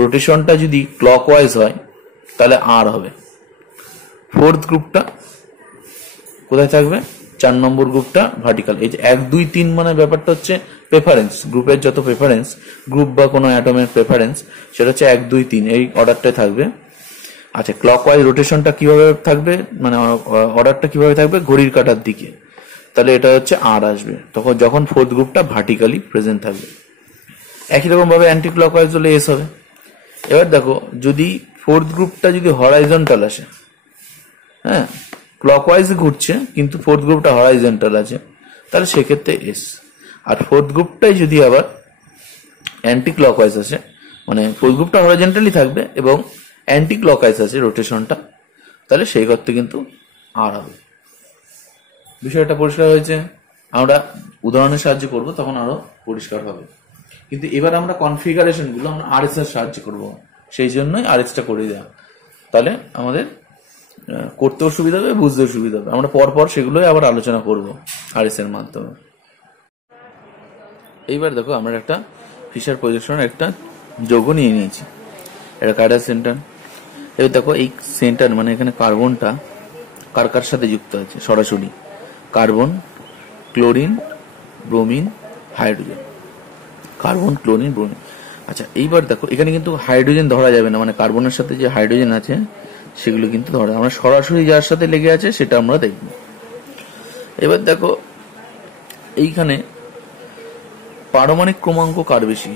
রোটেশনটা যদি ক্লকওয়াইজ হয় তাহলে আর হবে। ফোর্থ গ্রুপটা কোথায় থাকবে? 4 নম্বর গ্রুপটা ভার্টিক্যাল। এই যে 1, 2, 3 মানে ব্যাপারটা হচ্ছে প্রেফারেন্স, গ্রুপের যত প্রেফারেন্স, গ্রুপ বা কোনো অ্যাটমের প্রেফারেন্স, সেটা হচ্ছে 1, 2, 3 এই অর্ডারটাই থাকবে। আচ্ছা, ক্লকওয়াইজ রোটেশনটা কিভাবে থাকবে, মানে অর্ডারটা কিভাবে থাকবে? ঘড়ির কাঁটার দিকে, তাহলে এটা হচ্ছে আর আসবে তখন, যখন ফোর্থ গ্রুপটা ভার্টিক্যালি প্রেজেন্ট থাকবে। একই রকম ভাবে অ্যান্টি ক্লকওয়াইজ হলে এস হবে। এবার দেখো যদি ফোর্থ গ্রুপটা যদি হরাইজন্টাল আসে, হ্যাঁ, ক্লকওয়াইজ ঘুরছে কিন্তু ফোর্থ গ্রুপটা হরাইজন্টাল আছে, তাহলে সেক্ষেত্রে এস। আর ফোর্থ গ্রুপটাই যদি আবার অ্যান্টি ক্লকওয়াইজ আসে, মানে ফোর্থ গ্রুপটা হরাইজন্টালি থাকবে এবং অ্যান্টি ক্লকওয়াইজ আছে রোটেশনটা, তাহলে সেই ক্ষেত্রে কিন্তু আর হবে। বিষয়টা পরিষ্কার হয়েছে? আমরা উদাহরণের সাহায্যে করব, তখন আরো পরিষ্কার হবে। কিন্তু এবার আমরা কনফিগারেশন গুলো আমরা আরএস এর সাহায্যে করব, সেই জন্যই আরএসটা করে দেওয়া, তাহলে আমাদের করতেও সুবিধা হবে, বুঝতেও সুবিধা হবে। আমরা পরপর সেগুলোই আবার আলোচনা করব আরএস এর মাধ্যমে। এইবার দেখো আমরা একটা ফিশার প্রজেকশনের একটা যোগ নিয়ে নিয়েছি, এটা কার্ডার সেন্টার। এবার দেখো এই সেন্টার মানে এখানে কার্বনটা কার কার সাথে যুক্ত আছে? সরাসরি carbon, chlorine, bromine, hydrogen. Carbon, chlorine, bromine. আচ্ছা, এইবার দেখো এখানে কিন্তু হাইড্রোজেন ধরা যাবে না, মানে কার্বনের সাথে যে হাইড্রোজেন আছে সেগুলো কিন্তু ধরা, আমরা সরাসরি যার সাথে লেগে আছে সেটা আমরা দেখব। এবার দেখো এইখানে পারমাণবিক ক্রমাঙ্ক কার বেশি?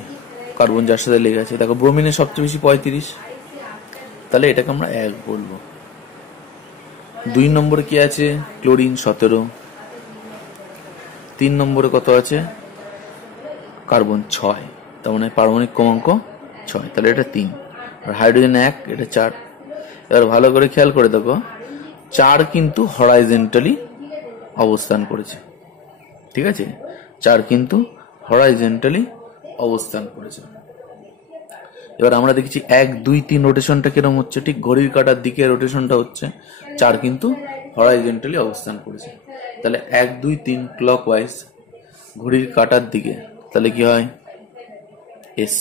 কার্বন যার সাথে লেগে আছে। দেখো ব্রোমিনের সবচেয়ে বেশি 35, তাহলে এটাকে আমরা 1 বলবো। 2 নম্বরে কি আছে? ক্লোরিন 17। 3 নম্বরে কত আছে? কার্বন 6, তার মানে পারমাণবিক ক্রমাঙ্ক 6, তাহলে এটা 3। আর হাইড্রোজেন 1, এটা 4। এবার ভালো করে খেয়াল করে দেখো 4 কিন্তু হরাইজন্টালি অবস্থান করেছে, ঠিক আছে? 4 কিন্তু হরাইজন্টালি অবস্থান করেছে। এবার আমরা দেখছি 1, 2, 3 রোটেশনটা কিরকম হচ্ছে? ঠিক ঘড়ির কাঁটার দিকে রোটেশনটা হচ্ছে। 4 কিন্তু হরাইজন্টালি অবস্থান করেছে, তাহলে 1, 2, 3 ক্লকওয়াইজ ঘড়ির কাঁটার দিকে, তাহলে কি হয়? এস।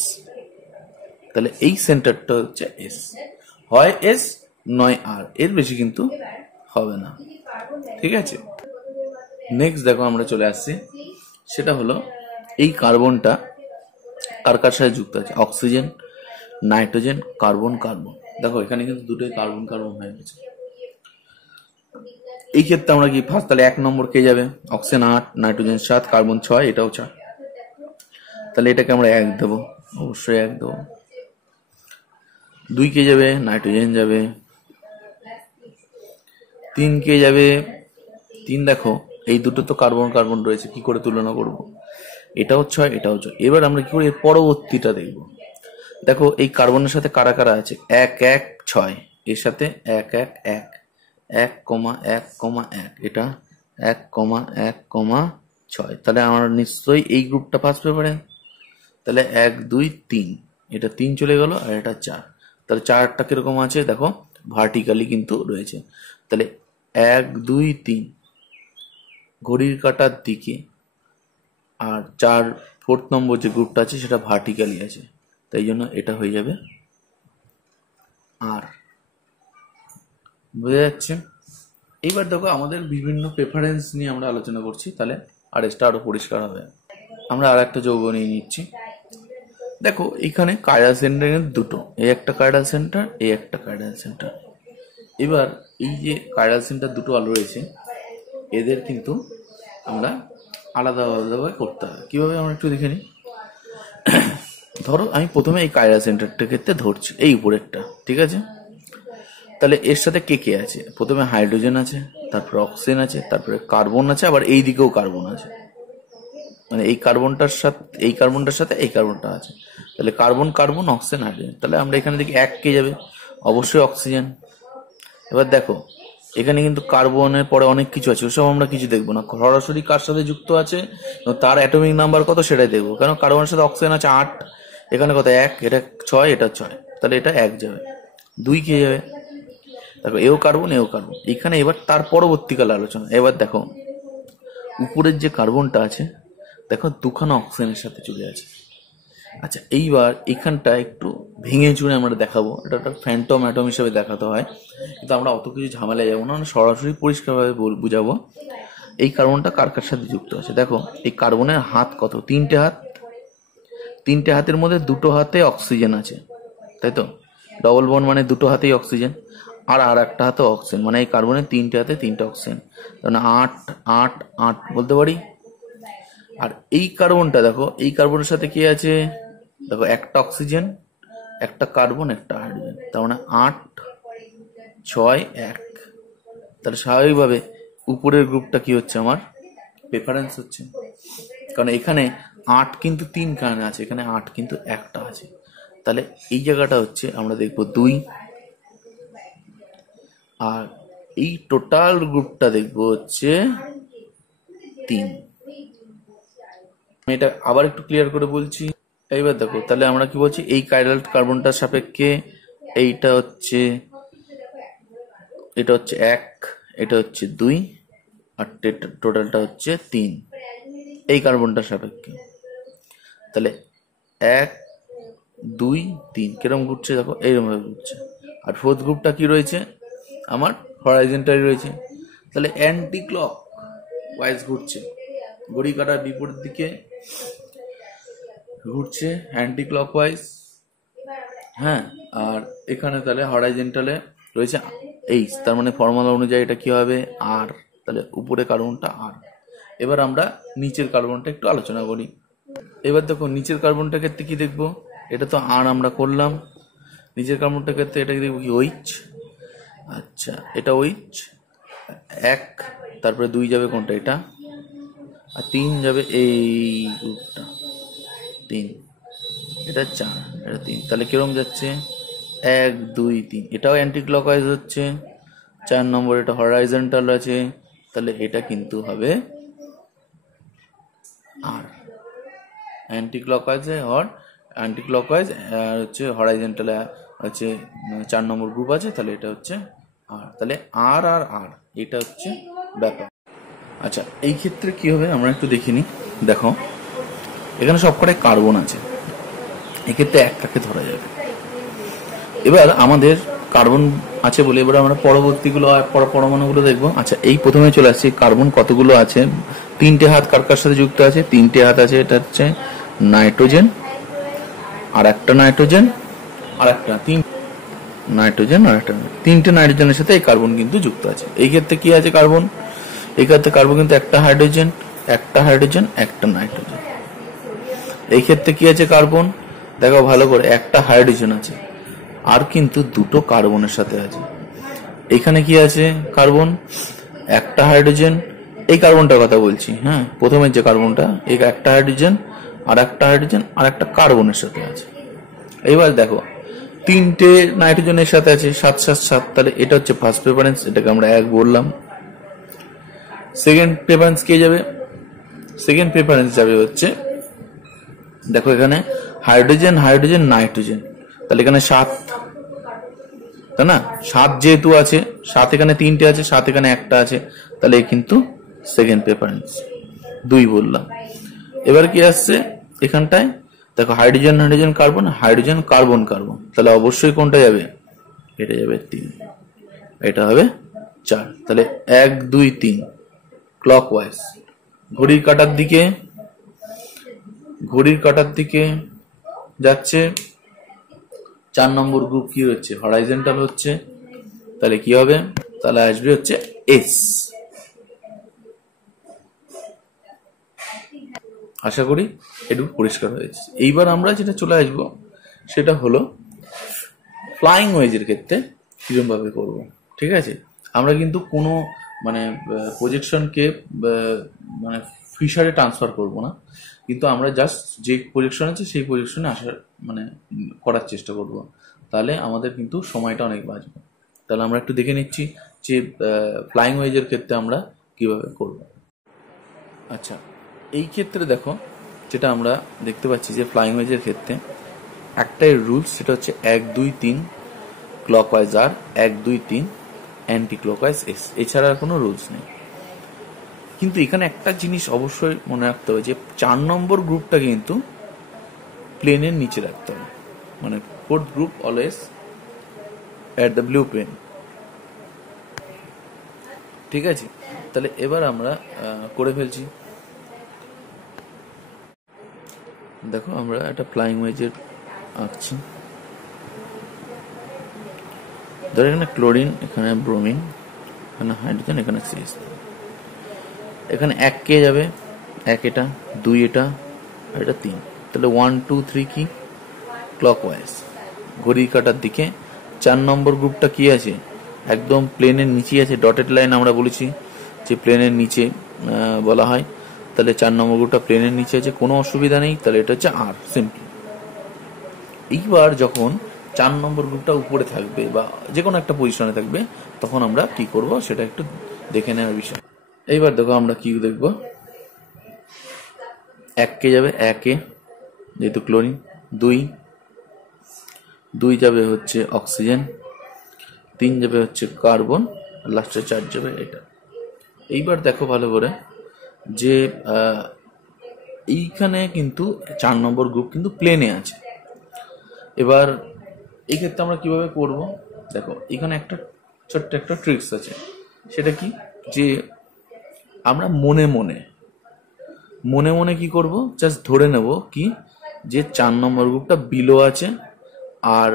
তাহলে এই সেন্টারটা হচ্ছে এস, হয় এস নয় আর, এর বেশি কিন্তু হবে না। ঠিক আছে, নেক্সট দেখো আমরা চলে আসছি, সেটা হলো এই কার্বনটা কার কার সাথে যুক্ত আছে, অক্সিজেন, নাইট্রোজেন, কার্বন কার্বন। দেখো এখানে কিন্তু দুটোই কার্বন কার্বন হয়ে গেছে। এই ক্ষেত্রে আমরা কি ফার্স্ট, তাহলে 1 নম্বর কে যাবে, অক্সিজেন 8, নাইট্রোজেন 7, কার্বন 6, এটাও 4, তাহলে এটাকে আমরা 1 দেবো, অবশ্যই 1 দেবো। 2 কে যাবে, নাইট্রোজেন যাবে। 3 কে যাবে, 3 দেখো এই দুটো তো কার্বন কার্বন রয়েছে, কি করে তুলনা করব, এটাও 6, এটাও 6। এবার আমরা কি করে এর পরবর্তীটা দেখব। দেখো এই কার্বনের সাথে কারা কারা আছে, 1 1 6, এর সাথে 1 1 1 1 1 1, এটা 1 1 6, তাহলে আমার নিশ্চয়ই এই গ্রুপটা ফার্স্ট পেপারে। তাহলে 1 2 3, এটা 3 চলে গেল, আর এটা 4, তাহলে 4টা কিরকম আছে দেখো, ভার্টিক্যালি কিন্তু রয়েছে। তাহলে 1 2 3 ঘড়ির কাঁটার দিকে, আর 4 নম্বর যে গ্রুপটা আছে সেটা ভার্টিক্যালি আছে, তাই জন্য এটা হয়ে যাবে আর। বোঝা যাচ্ছে? এইবার দেখো আমাদের বিভিন্ন প্রেফারেন্স নিয়ে আমরা আলোচনা করছি, তাহলে আর এসটা আরো পরিষ্কার হবে। আমরা আর একটা যৌগ নিয়ে নিচ্ছি। দেখো এখানে কাইরাল সেন্টার দুটো, এই একটা কাইরাল সেন্টার, এই একটা কাইরাল সেন্টার। এবার এই যে কাইরাল সেন্টার দুটো আলো রয়েছে, এদের কিন্তু আমরা আলাদা আলাদাভাবে করতে হবে। কিভাবে আমরা একটু দেখে নিই। ধরো আমি প্রথমে এই কাইরাল সেন্টারটা ক্ষেত্রে ধরছি, এই উপরেরটা, ঠিক আছে। তাহলে এর সাথে কে কে আছে, প্রথমে হাইড্রোজেন আছে, তারপরে অক্সিজেন আছে, তারপরে কার্বন আছে, আবার এই দিকেও কার্বন আছে, মানে এই কার্বনটার সাথে এই কার্বনটা আছে। তাহলে কার্বন কার্বন, অক্সিজেন, হাইড্রোজেন। তাহলে আমরা এখানে দেখি 1 কে যাবে, অবশ্যই অক্সিজেন। এবার দেখো এখানে কিন্তু কার্বনের পরে অনেক কিছু আছে, ওসব আমরা কিছু দেখবো না, সরাসরি কার সাথে যুক্ত আছে তার অ্যাটমিক নাম্বার কত সেটাই দেখবো। কারণ কার্বনের সাথে অক্সিজেন আছে 8, এখানে কত 1, এটা 6, এটা 6, তাহলে এটা 1 যাবে। 2 কে যাবে, দেখো এও কার্বন, এও কার্বন। এখানে এবার তার পরবর্তীকালে আলোচনা। এবার দেখো উপরের যে কার্বনটা আছে, দেখো 2খানা অক্সিজেনের সাথে চলে আছে। আচ্ছা এইবার এখানটা একটু ভেঙে চুড়ে আমরা দেখাবো, এটা একটা ফ্যান্টম অ্যাটম হিসেবে দেখাতে হয়, কিন্তু আমরা অত কিছু ঝামেলায় যাবো না, সরাসরি পরিষ্কারভাবে বুঝাবো এই কার্বনটা কার কার সাথে যুক্ত আছে। দেখো এই কার্বনের হাত কত, 3টে হাত, 3টে হাতের মধ্যে 2টো হাতে অক্সিজেন আছে, তাই তো, ডবল বন্ড মানে 2টো হাতেই অক্সিজেন, আর একটা হাতে অক্সিজেন, মানে এই কার্বনের 3টে হাতে 3টা অক্সিজেন, মানে 8 8 8 বলতে পারি। আর এই কার্বনটা দেখো, এই কার্বনের সাথে কি আছে, দেখো একটা অক্সিজেন, একটা কার্বন, একটা হাইড্রোজেন, তার মানে 8 6 1। তাহলে স্বাভাবিকভাবে উপরের গ্রুপটা কি হচ্ছে, আমার প্রেফারেন্স হচ্ছে, কারণ এখানে 8 কিন্তু 3খানে আছে, এখানে 8 কিন্তু একটা আছে। তাহলে এই জায়গাটা হচ্ছে আমরা দেখবো 2, আর এই টোটাল গ্রুপটা দেখবো হচ্ছে 3। আমি এটা আবার একটু ক্লিয়ার করে বলছি। এইবার দেখো তাহলে আমরা কি বলছি, এই কাইরাল কার্বনটার সাপেক্ষে এটা হচ্ছে 1, এটা হচ্ছে 2, আর টোটালটা হচ্ছে 3 এই কার্বনটার সাপেক্ষে। তাহলে 1 2 3 কিরকম ঘুরছে, দেখো এইরকম ভাবে ঘুরছে। আর ফোর্থ গ্রুপটা কি রয়েছে, আমার হরাইজন্টালি রয়েছে, তাহলে অ্যান্টি ক্লক ওয়াইজ ঘুরছে, ঘড়ি কাটার বিপরীত দিকে ঘুরছে অ্যান্টি ক্লক ওয়াইজ। হ্যাঁ, আর এখানে তাহলে হরাইজন্টালে রয়েছে এইচ, তার মানে ফর্মুলা অনুযায়ী এটা কি হবে আর, তাহলে উপরে কার্বনটা আর। এবার আমরা নিচের কার্বনটা একটু আলোচনা করি। এবার দেখো নিচের কার্বনটার ক্ষেত্রে কি দেখবো, এটা তো আর আমরা করলাম, নিচের কার্বনটার ক্ষেত্রে এটা দেখবো কি ওইচ। আচ্ছা এটা ওইচ 1, তারপরে 2 যাবে কোনটা, এটা, আর 3 যাবে এই গ্রুপটা 3, এটা 4, এটা 3, তাহলে কিরম যাচ্ছে 1 2 3, এটাও অ্যান্টি ক্লকওয়াইজ হচ্ছে। 4 নম্বর এটা হরাইজন্টাল আছে, তাহলে এটা কিন্তু হবে আর, অ্যান্টি ক্লকওয়াইজ অ্যান্টি ক্লকওয়াইজ হচ্ছে হরাইজন্টালে হচ্ছে 4 নম্বর গ্রুপ আছে, তাহলে এটা হচ্ছে আর। তাহলে আর আর আর এটা হচ্ছে ব্যাপার। আচ্ছা এই ক্ষেত্রে কি হবে আমরা একটু দেখিনি। দেখো এখানে সবকটাই কার্বন আছে, এক্ষেত্রে 1 কাকে ধরা যাবে, এবার আমাদের কার্বন আছে বলে এবার আমরা পরবর্তীগুলো পরমাণুগুলো দেখবো। আচ্ছা, এই প্রথমে চলে আসছে কার্বন কতগুলো আছে। 3টে হাত কার কার সাথে যুক্ত আছে? 3টে হাত আছে। এটা হচ্ছে নাইট্রোজেন, আর একটা নাইট্রোজেন, আর একটা নাইট্রোজেন, আর একটা 3টে নাইট্রোজেনের সাথে এই কার্বন কিন্তু যুক্ত আছে। এই ক্ষেত্রে কি আছে কার্বন? এই ক্ষেত্রে কার্বন কিন্তু একটা হাইড্রোজেন, একটা হাইড্রোজেন, একটা নাইট্রোজেন। এই ক্ষেত্রে কি আছে কার্বন? দেখো ভালো করে, একটা হাইড্রোজেন আছে আর কিন্তু দুটো কার্বনের সাথে আছে। এখানে কি আছে কার্বন? একটা হাইড্রোজেন, এই কার্বনটার কথা বলছি, হ্যাঁ, প্রথমের যে কার্বনটা, এই একটা হাইড্রোজেন আর একটা হাইড্রোজেন আর একটা কার্বনের সাথে আছে। এবার দেখো 3টে নাইট্রোজেনের সাথে আছে, 7 7 7, তাহলে এটা হচ্ছে ফার্স্ট প্রেফারেন্স, এটাকে আমরা 1 বললাম। সেকেন্ড প্রেফারেন্স কে যাবে? সেকেন্ড প্রেফারেন্স যাবে হচ্ছে, দেখো এখানে হাইড্রোজেন হাইড্রোজেন নাইট্রোজেন, তাহলে এখানে 7, তাই না? 7 যেহেতু আছে, 7 এখানে 3টে আছে, 7 এখানে একটা আছে, তাহলে কিন্তু সেকেন্ড প্রেফারেন্স 2 বললাম। এবার কি আসছে এখানটায়? দেখো hydrogen hydrogen carbon, hydrogen carbon carbon, তাহলে অবশ্যই কোনটা যাবে? এটা যাবে 3, এটা হবে 4। তাহলে 1 2 3 ক্লকওয়াইজ ঘড়ির কাঁটার দিকে যাচ্ছে। 4 নম্বর গ্রুপ কি হচ্ছে? হরাইজন্টাল হচ্ছে, তাহলে কি হবে? তাহলে আসবে হচ্ছে এস। আশা করি একটু পরিষ্কার হয়েছে। এইবার আমরা যেটা চলে আসবো সেটা হলো ফ্লাইং ওয়েজের ক্ষেত্রে কিরকম ভাবে করব। ঠিক আছে, আমরা কিন্তু কোনো মানে প্রজেকশনকে মানে ফিশারে ট্রান্সফার করব না, কিন্তু আমরা জাস্ট যে প্রজেকশন আছে সেই প্রজেকশনে আসার মানে করার চেষ্টা করব, তাহলে আমাদের কিন্তু সময়টা অনেক বাঁচবে। তাহলে আমরা একটু দেখে নিচ্ছি যে ফ্লাইং ওয়েজের ক্ষেত্রে আমরা কিভাবে করব। আচ্ছা, এই ক্ষেত্রে দেখো যেটা আমরা দেখতে পাচ্ছি যে ফ্লাইং ওয়েজের ক্ষেত্রে একটাই রুলস, সেটা হচ্ছে 1 2 3 ক্লকওয়াইজ আর 1 2 3 অ্যান্টি ক্লকওয়াইজ এস, এছাড়া আর কোনো রুলস নেই। কিন্তু এখানে একটা জিনিস অবশ্যই মনে রাখতে হবে যে 4 নম্বর গ্রুপটা কিন্তু প্লেনের নিচে রাখতে হবে, মানে fourth group always at the blue plane. ঠিক আছে, তাহলে এবার আমরা করে ফেলছি। দেখো আমরা একটা ফ্লাইং ওয়েজের আঁকছি। ধরো এখানে ক্লোরিন, এখানে ব্রোমিন, এখানে হাইড্রোজেন, এখানে সিএস। এখানে 1 কে যাবে, 1 এটা, 2 এটা, আর এটা 3। তাহলে 1 2 3 কি ক্লকওয়াইজ ঘড়ির কাঁটার দিকে। 4 নম্বর গ্রুপটা কি আছে? একদম প্লেনের নিচে আছে, ডটেড লাইন আমরা বলেছি যে প্লেনের নিচে বলা হয়, তাহলে 4 নম্বর গ্রুপটা প্লেনের নিচে আছে, কোনো অসুবিধা নেই। তাহলে এটা হচ্ছে আর সিম্পল। এইবার যখন 4 নম্বর গ্রুপটা উপরে থাকবে বা যে কোনো একটা পজিশনে থাকবে, তখন আমরা কি করব সেটা একটু দেখে নেওয়ার বিষয়। এইবার দেখো আমরা কি দেখব। 1 কে যাবে, 1 এ যেহেতু ক্লোরিন, 2 যাবে হচ্ছে অক্সিজেন, 3 যাবে হচ্ছে কার্বন, লাস্টে 4 যাবে এটা। এইবার দেখো ভালো করে যে এইখানে কিন্তু 4 নম্বর গ্রুপ কিন্তু প্লেনে আছে। এবার এই ক্ষেত্রে আমরা কিভাবে করব? দেখো এখানে একটা ছোট্ট একটা ট্রিক্স আছে, সেটা কি যে আমরা মনে মনে কি করব, জাস্ট ধরে নেব কি যে 4 নম্বর গ্রুপটা বিলো আছে, আর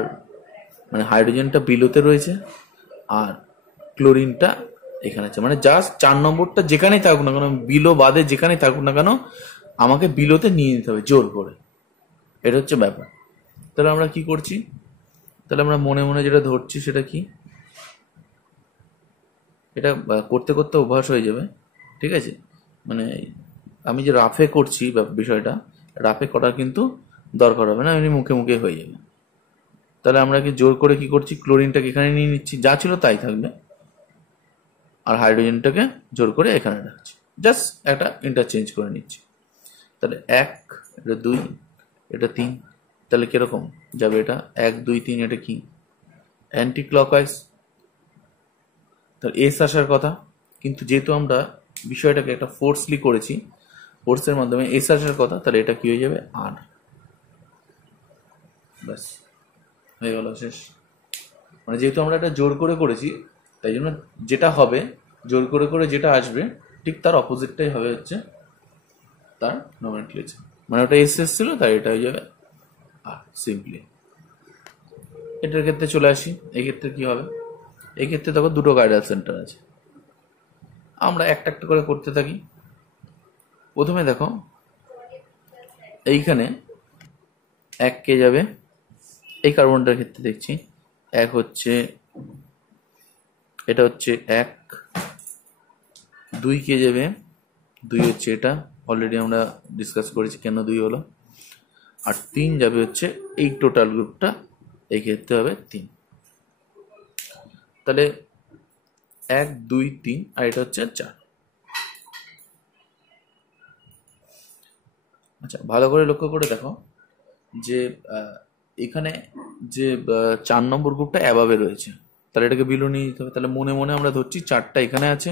মানে হাইড্রোজেনটা বিলোতে রয়েছে, আর ক্লোরিনটা এখানে আছে। মানে জাস্ট 4 নম্বরটা যেখানেই থাকুক না কেন, বিলো বাদে যেখানেই থাকুক না কেন, আমাকে বিলোতে নিয়ে নিতে হবে জোর করে। এটা হচ্ছে ব্যাপার। তাহলে আমরা কি করছি? তাহলে আমরা মনে যেটা ধরছি সেটা কি, এটা করতে করতে অভ্যাস হয়ে যাবে। ঠিক আছে, মানে আমি যে রাফে করছি বিষয়টা, রাফে করার কিন্তু দরকার হবে না, এমনি মুখে মুখে হয়ে যাবে। তাহলে আমরা কি জোর করে কি করছি, ক্লোরিনটাকে এখানে নিয়ে নিচ্ছি, যা ছিল তাই থাকবে, আর হাইড্রোজেনটাকে জোর করে এখানে রাখছি, জাস্ট একটা ইন্টারচেঞ্জ করে নিচ্ছি। তাহলে 1, এটা 2, এটা 3, তাহলে কিরকম যাবে এটা? 1 2 3, এটা কি অ্যান্টি ক্লকওয়াইজ, তাহলে এস আসার কথা। কিন্তু যেহেতু আমরা বিষয়টাকে একটা ফোর্সলি করেছি, ফোর্সের মাধ্যমে এস আসার কথা, তাহলে এটা কি হয়ে যাবে? আর। ব্যাস হয়ে গেল, শেষ। মানে যেহেতু আমরা এটা জোর করে করেছি, তাই জন্য যেটা হবে জোর করে করে যেটা আসবে ঠিক তার অপোজিটটাই হবে হচ্ছে তার নোমেনক্লেচার। মানে ওটা এস এসছিল, তাই এটা হয়ে যাবে আর সিম্পলি। এটার ক্ষেত্রে চলে আসি, এই ক্ষেত্রে কি হবে? এই ক্ষেত্রে দেখো দুটো কাইরাল সেন্টার আছে, আমরা একটা একটা করে করতে থাকি। প্রথমে দেখো এইখানে 1 কে যাবে, এই কার্বনটার ক্ষেত্রে দেখছি 1 হচ্ছে, এটা হচ্ছে 1, 2 কে যাবে, 2 হচ্ছে এটা, অলরেডি আমরা ডিসকাস করেছি কেন 2 হলো। আর 3 যাবে হচ্ছে এই টোটাল গ্রুপটা, এই ক্ষেত্রে হবে 3। তাহলে 1 2 3 আর এটা হচ্ছে 4। আচ্ছা, ভালো করে লক্ষ্য করে দেখো যে এখানে যে 4 নম্বর গ্রুপটা অ্যাবাবে রয়েছে, তাহলে এটাকে বিলো নিয়ে নিতে হবে। তাহলে মনে মনে আমরা ধরছি 4টা এখানে আছে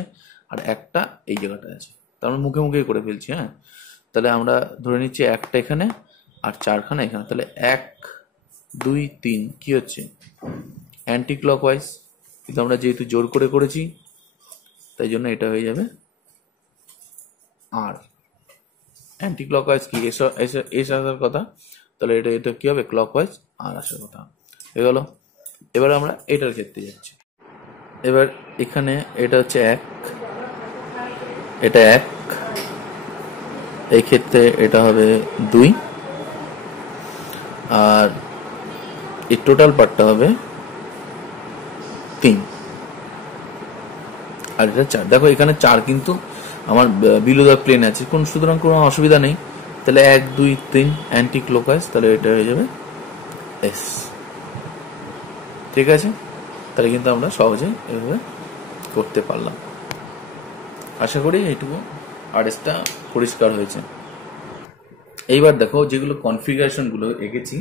আর একটা এই জায়গাটা আছে, তার মানে মুখে মুখে করে ফেলছি। হ্যাঁ, তাহলে আমরা ধরে নিচ্ছি একটা এখানে আর 4খানা এখানে। তাহলে 1 2 3 কি হচ্ছে? অ্যান্টি ক্লকওয়াইজ, কিন্তু আমরা যেহেতু জোর করে করেছি তাই জন্য এটা হয়ে যাবে আর। অ্যান্টি ক্লকওয়াইজ কি এস আসার কথা, তাহলে এটা এটা কি হবে? ক্লকওয়াইজ আর আসার কথা হয়ে গেল। এবার আমরা এটার ক্ষেত্রে যাচ্ছি। এবার এখানে এটা হচ্ছে 1, এটা 1, এই ক্ষেত্রে এটা হবে 2 আর এই টোটাল পার্টটা হবে 3 আর এটা 4। দেখো এখানে 4 কিন্তু আমার বিলো দ্য প্লেন আছে, সুতরাং কোনো অসুবিধা নেই। তাহলে 1 2 3 অ্যান্টি ক্লকওয়াইজ, তাহলে এটা হয়ে যাবে এস। ঠিক আছে, তাহলে কিন্তু আমরা সহজে এভাবে করতে পারলাম। আশা করি এইটুকু আরএসটা পরিষ্কার হয়েছে। এইবার দেখো যেগুলো কনফিগারেশনগুলো এঁকেছি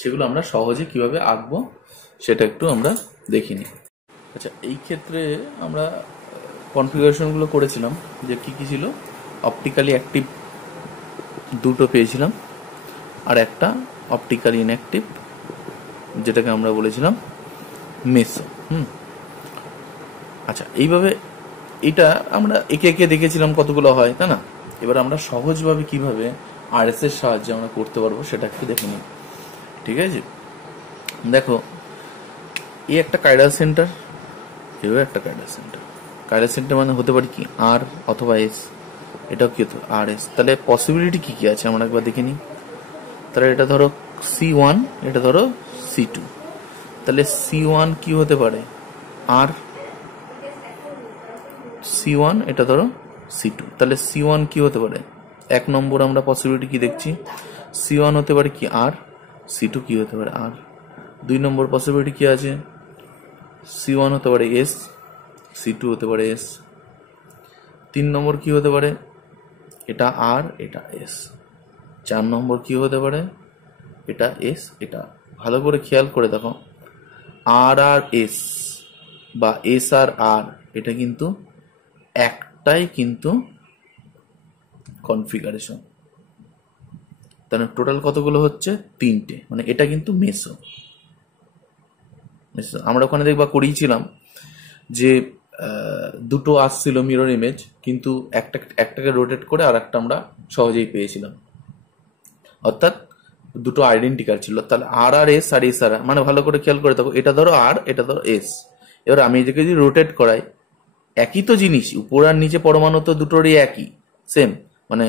সেগুলো আমরা সহজে কিভাবে আঁকবো সেটা একটু আমরা দেখিনি। আচ্ছা, এই ক্ষেত্রে আমরা কনফিগারেশনগুলো করেছিলাম যে কি কি ছিল। অপটিক্যালি অ্যাক্টিভ দুটো পেয়েছিলাম আর একটা অপটিক্যালি ইনঅ্যাক্টিভ, যেটাকে আমরা বলেছিলাম মেসো। আচ্ছা, এইভাবে এটা আমরা একে একে দেখেছিলাম কতগুলো হয়, তাই না? এবার আমরা সহজভাবে কিভাবে আরএস এর সাহায্যে আমরা করতে পারবো সেটা একটু দেখে নিই। ঠিক আছে, দেখো এই একটা কাইরাল সেন্টার, এভাবে একটা কাইরাল সেন্টার। কাইরাল সেন্টার মানে হতে পারে কি আর অথবা এস, এটাও কি হতো আর এস। তাহলে পসিবিলিটি কি কি আছে আমরা একবার দেখে নিই। তাহলে এটা ধরো C1, এটা ধরো C2, তাহলে C1 কি হতে পারে? আর C1 এটা ধরো C2, তাহলে C1 কি হতে পারে? 1 নম্বর আমরা পসিবিলিটি কি দেখছি, C1 হতে পারে কি আর, C2 কি হতে পারে আর। 2 নম্বর পসিবিলিটি কি আছে? C1 হতে পারে এস, C2 হতে পারে এস। 3 নম্বর কি হতে পারে? এটা আর, এটা এস। 4 নম্বর কি হতে পারে? এটা এস, এটা। ভালো করে খেয়াল করে দেখো, আর আর এস বা এস আর আর, এটা কিন্তু একটাই কিন্তু কনফিগারেশন। তাহলে টোটাল কতগুলো হচ্ছে? 3টে, মানে এটা কিন্তু মেসো। আমরা ওখানে দেখবা করিয়েছিলাম যে দুটো আসছিল মিরর ইমেজ, কিন্তু একটাকে রোটেট করে আর একটা আমরা সহজেই পেয়েছিলাম, অর্থাৎ দুটো আইডেন্টিক্যাল ছিল। তাহলে আর আর এস আর এস আর, মানে ভালো করে খেয়াল করে দেখো, এটা ধরো আর, এটা ধরো এস। এবার আমি এদিকে যদি রোটেট করাই, একই তো জিনিস, উপর আর নিচে পরমাণু তো দুটোরই একই, সেম, মানে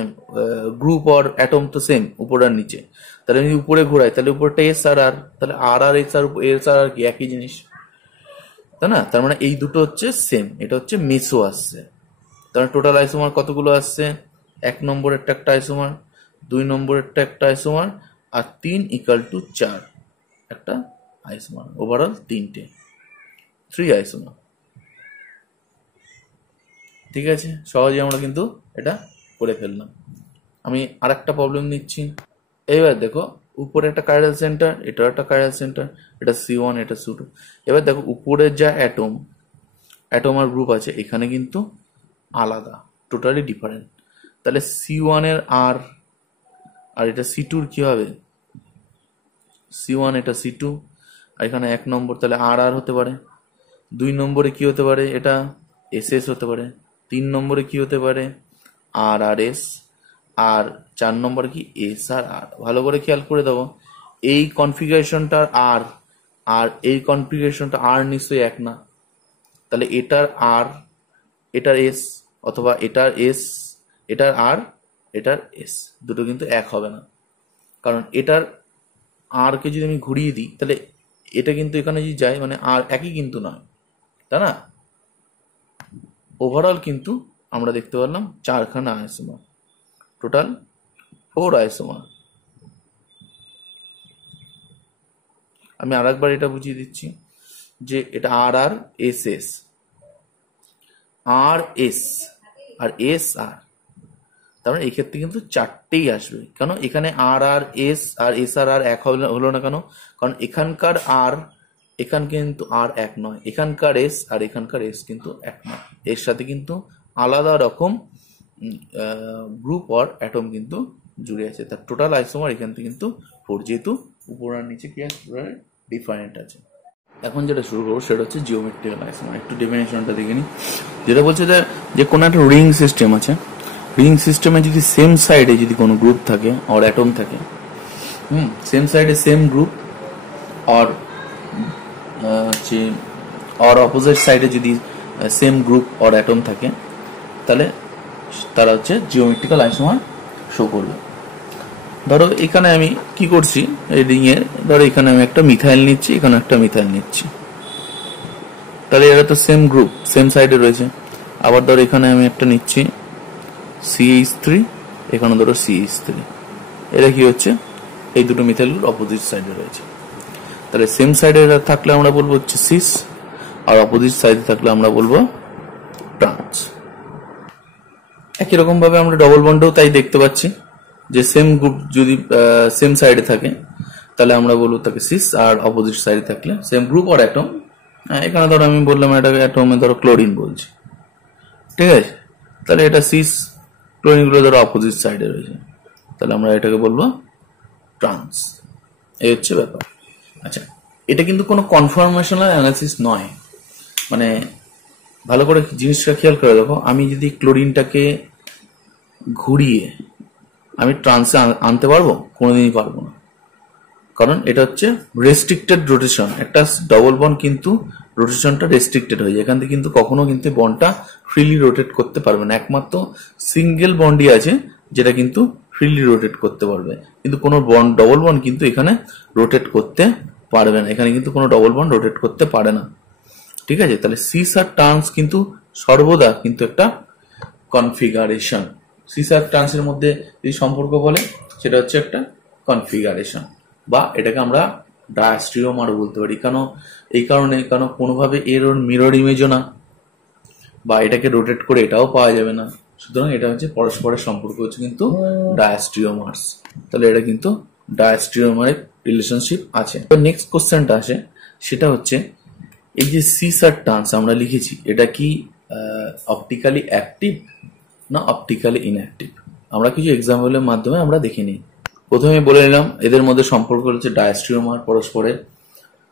গ্রুপ আর অ্যাটম তো সেম উপর আর নিচে। তাহলে আমি উপরে ঘোরাই, তাহলে উপরটা এস আর আর, তাহলে আর আর এস আর এস আর কি একই জিনিস, তাই না? তার মানে এই দুটো হচ্ছে সেম, এটা হচ্ছে মেসো আসছে। তাহলে টোটাল আইসোমার কতগুলো আসছে? 1 নম্বরেরটা একটা আইসোমার, 2 নম্বরেরটা একটা আইসোমার, আর 3 = 4 একটা আইসোমার। ওভারঅল 3টে, 3 আইসোমার। ঠিক আছে, সহজে আমরা কিন্তু এটা করে ফেললাম। আমি আর একটা প্রবলেম নিচ্ছি। এবার দেখো উপরে একটা কাইরাল সেন্টার, এটাও একটা কাইরাল সেন্টার, এটা C1, এটা C2। এবার দেখো উপরের যা অ্যাটম আর গ্রুপ আছে এখানে কিন্তু আলাদা, টোটালি ডিফারেন্ট। তাহলে C1 এর আর এটা C2 কি হবে? C1 এটা C2, এখানে 1 নম্বর, তাহলে আর আর হতে পারে। 2 নম্বরে কি হতে পারে, এটা এস এস হতে পারে। 3 নম্বরে কি হতে পারে, আর আর এস। আর 4 নম্বরে কি, এস আর আর। ভালো করে খেয়াল করে দেবো, এই কনফিগারেশনটা আর, আর এই কনফিগারেশনটা আর নিশ্চয়ই এক না। তাহলে এটার আর, এটার এস, অথবা এটার এস, এটার আর, এটার এস, দুটো কিন্তু এক হবে না। কারণ এটার আর কে যদি আমি ঘুরিয়ে দিই, তাহলে এটা কিন্তু এখানে যদি যায়, মানে আর একই কিন্তু নয়, তাই না? ওভারঅল কিন্তু আমরা দেখতে পারলাম 4খানা আইসোমার, টোটাল 4 আইসোমার। আমি আরেকবার এটা বুঝিয়ে দিচ্ছি যে এটা আর আর এস এস, আর এস আর এস আর, তার মানে এই ক্ষেত্রে কিন্তু 4টেই আসবে। কেন, এখানে আর আর এস আর এস আর আর এক হলো না কেন? কারণ এখানকার আর, এখান কিন্তু আর এক নয়, এখানকার এস আর এখানকার এস কিন্তু এক নয়, এর সাথে কিন্তু আলাদা রকম গ্রুপ অর অ্যাটম কিন্তু জুড়ে আছে। তার টোটাল আইসোমার এখান থেকে কিন্তু 4, যেহেতু উপর আর নিচে কি ডিফারেন্ট আছে। এখন যেটা শুরু করবো সেটা হচ্ছে জিওমেট্রিক্যাল আইসোমার। একটু ডেফিনেশনটা দেখে নিই। যেটা বলছে যে কোনো একটা রিং সিস্টেম আছে, রিং সিস্টেমে যদি সেম সাইডে যদি কোনো গ্রুপ থাকে অর অ্যাটম থাকে, সেম সাইডে সেম গ্রুপ অর হচ্ছে অর অপোজিট সাইডে যদি সেম গ্রুপ অর অ্যাটম থাকে, তাহলে তারা হচ্ছে জিওমেট্রিক্যাল আইসোমার শো করবে। ধরো এখানে আমি কি করছি, এই রিং এর ধরো এখানে আমি একটা মিথাইল নিচ্ছি, এখানে একটা মিথাইল নিচ্ছি, তাহলে এরা তো সেম গ্রুপ, সেম সাইডে রয়েছে। আবার ধরো এখানে আমি একটা নিচ্ছি CH3, এখানে ধরো CH3, এরা কি হচ্ছে, এই দুটো মিথাইলগুলো অপোজিট সাইডে রয়েছে। তাহলে সেম সাইডে এরা থাকলে আমরা বলবো হচ্ছে সিস, আর অপোজিট সাইডে থাকলে আমরা বলবো ট্রান্স। একই রকম ভাবে আমরা ডবল বন্ডেও তাই দেখতে পাচ্ছি যে সেম গ্রুপ যদি সেম সাইডে থাকে, তাহলে আমরা বলবো তাকে সিস, আর অপোজিট সাইডে থাকলে সেম গ্রুপ আর অ্যাটম। এখানে ধরো আমি বললাম এটাকে অ্যাটমে ধরো ক্লোরিন বলছি, ঠিক আছে? তাহলে এটা সিস, ক্লোরিন গুলো ধরো অপোজিট সাইডে রয়েছে, তাহলে আমরা এটাকে বলবো ট্রান্স। এই হচ্ছে ব্যাপার। আচ্ছা, এটা কিন্তু কোনো কনফার্মেশনাল অ্যানালিসিস নয়, মানে ভালো করে জিনিসটা খেয়াল করে দেখো, আমি যদি ক্লোরিনটাকে ঘুরিয়ে আমি ট্রান্সে আনতে পারবো? কোনোদিনই পারবো না, কারণ এটা হচ্ছে রেস্ট্রিক্টেড রোটেশন। একটা ডবল বন্ড কিন্তু রোটেশনটা রেস্ট্রিক্টেড হয়ে যায়, এখান থেকে কিন্তু কখনো কিন্তু বন্ডটা ফ্রিলি রোটেট করতে পারবে না। একমাত্র সিঙ্গেল বন্ডই আছে যেটা কিন্তু ফ্রিলি রোটেট করতে পারবে, কিন্তু কোনো বন্ড, ডবল বন্ড কিন্তু এখানে রোটেট করতে পারবে না, এখানে কিন্তু কোনো ডবল বন্ড রোটেট করতে পারে না, ঠিক আছে? তাহলে সিস আর ট্রান্স কিন্তু সর্বদা কিন্তু একটা কনফিগারেশন। সিস আর ট্রান্সের মধ্যে যে সম্পর্ক বলে সেটা হচ্ছে একটা কনফিগারেশন, বা এটাকে আমরা ডায়াস্ট্রিওমারও বলতে পারি। কেন, এই কারণে, কারণ কোনোভাবে এর ওর মিরর ইমেজও না, বা এটাকে রোটেট করে এটাও পাওয়া যাবে না, সুতরাং এটা হচ্ছে পরস্পরের সম্পর্ক হচ্ছে কিন্তু ডায়াস্ট্রিওমার্স। তাহলে এটা কিন্তু ডায়াস্ট্রিওমারের রিলেশনশিপ আছে। তো নেক্সট কোশ্চেনটা আসে, সেটা হচ্ছে এই যে সিস আর ট্রান্স আমরা লিখেছি, এটা কি অপটিক্যালি অ্যাক্টিভ না অপটিক্যালি ইনঅ্যাক্টিভ? আমরা কিছু এক্সাম্পলের মাধ্যমে আমরা দেখে নিই। প্রথমে বলে নিলাম এদের মধ্যে সম্পর্ক হচ্ছে ডায়াস্ট্রিওমার পরস্পরের,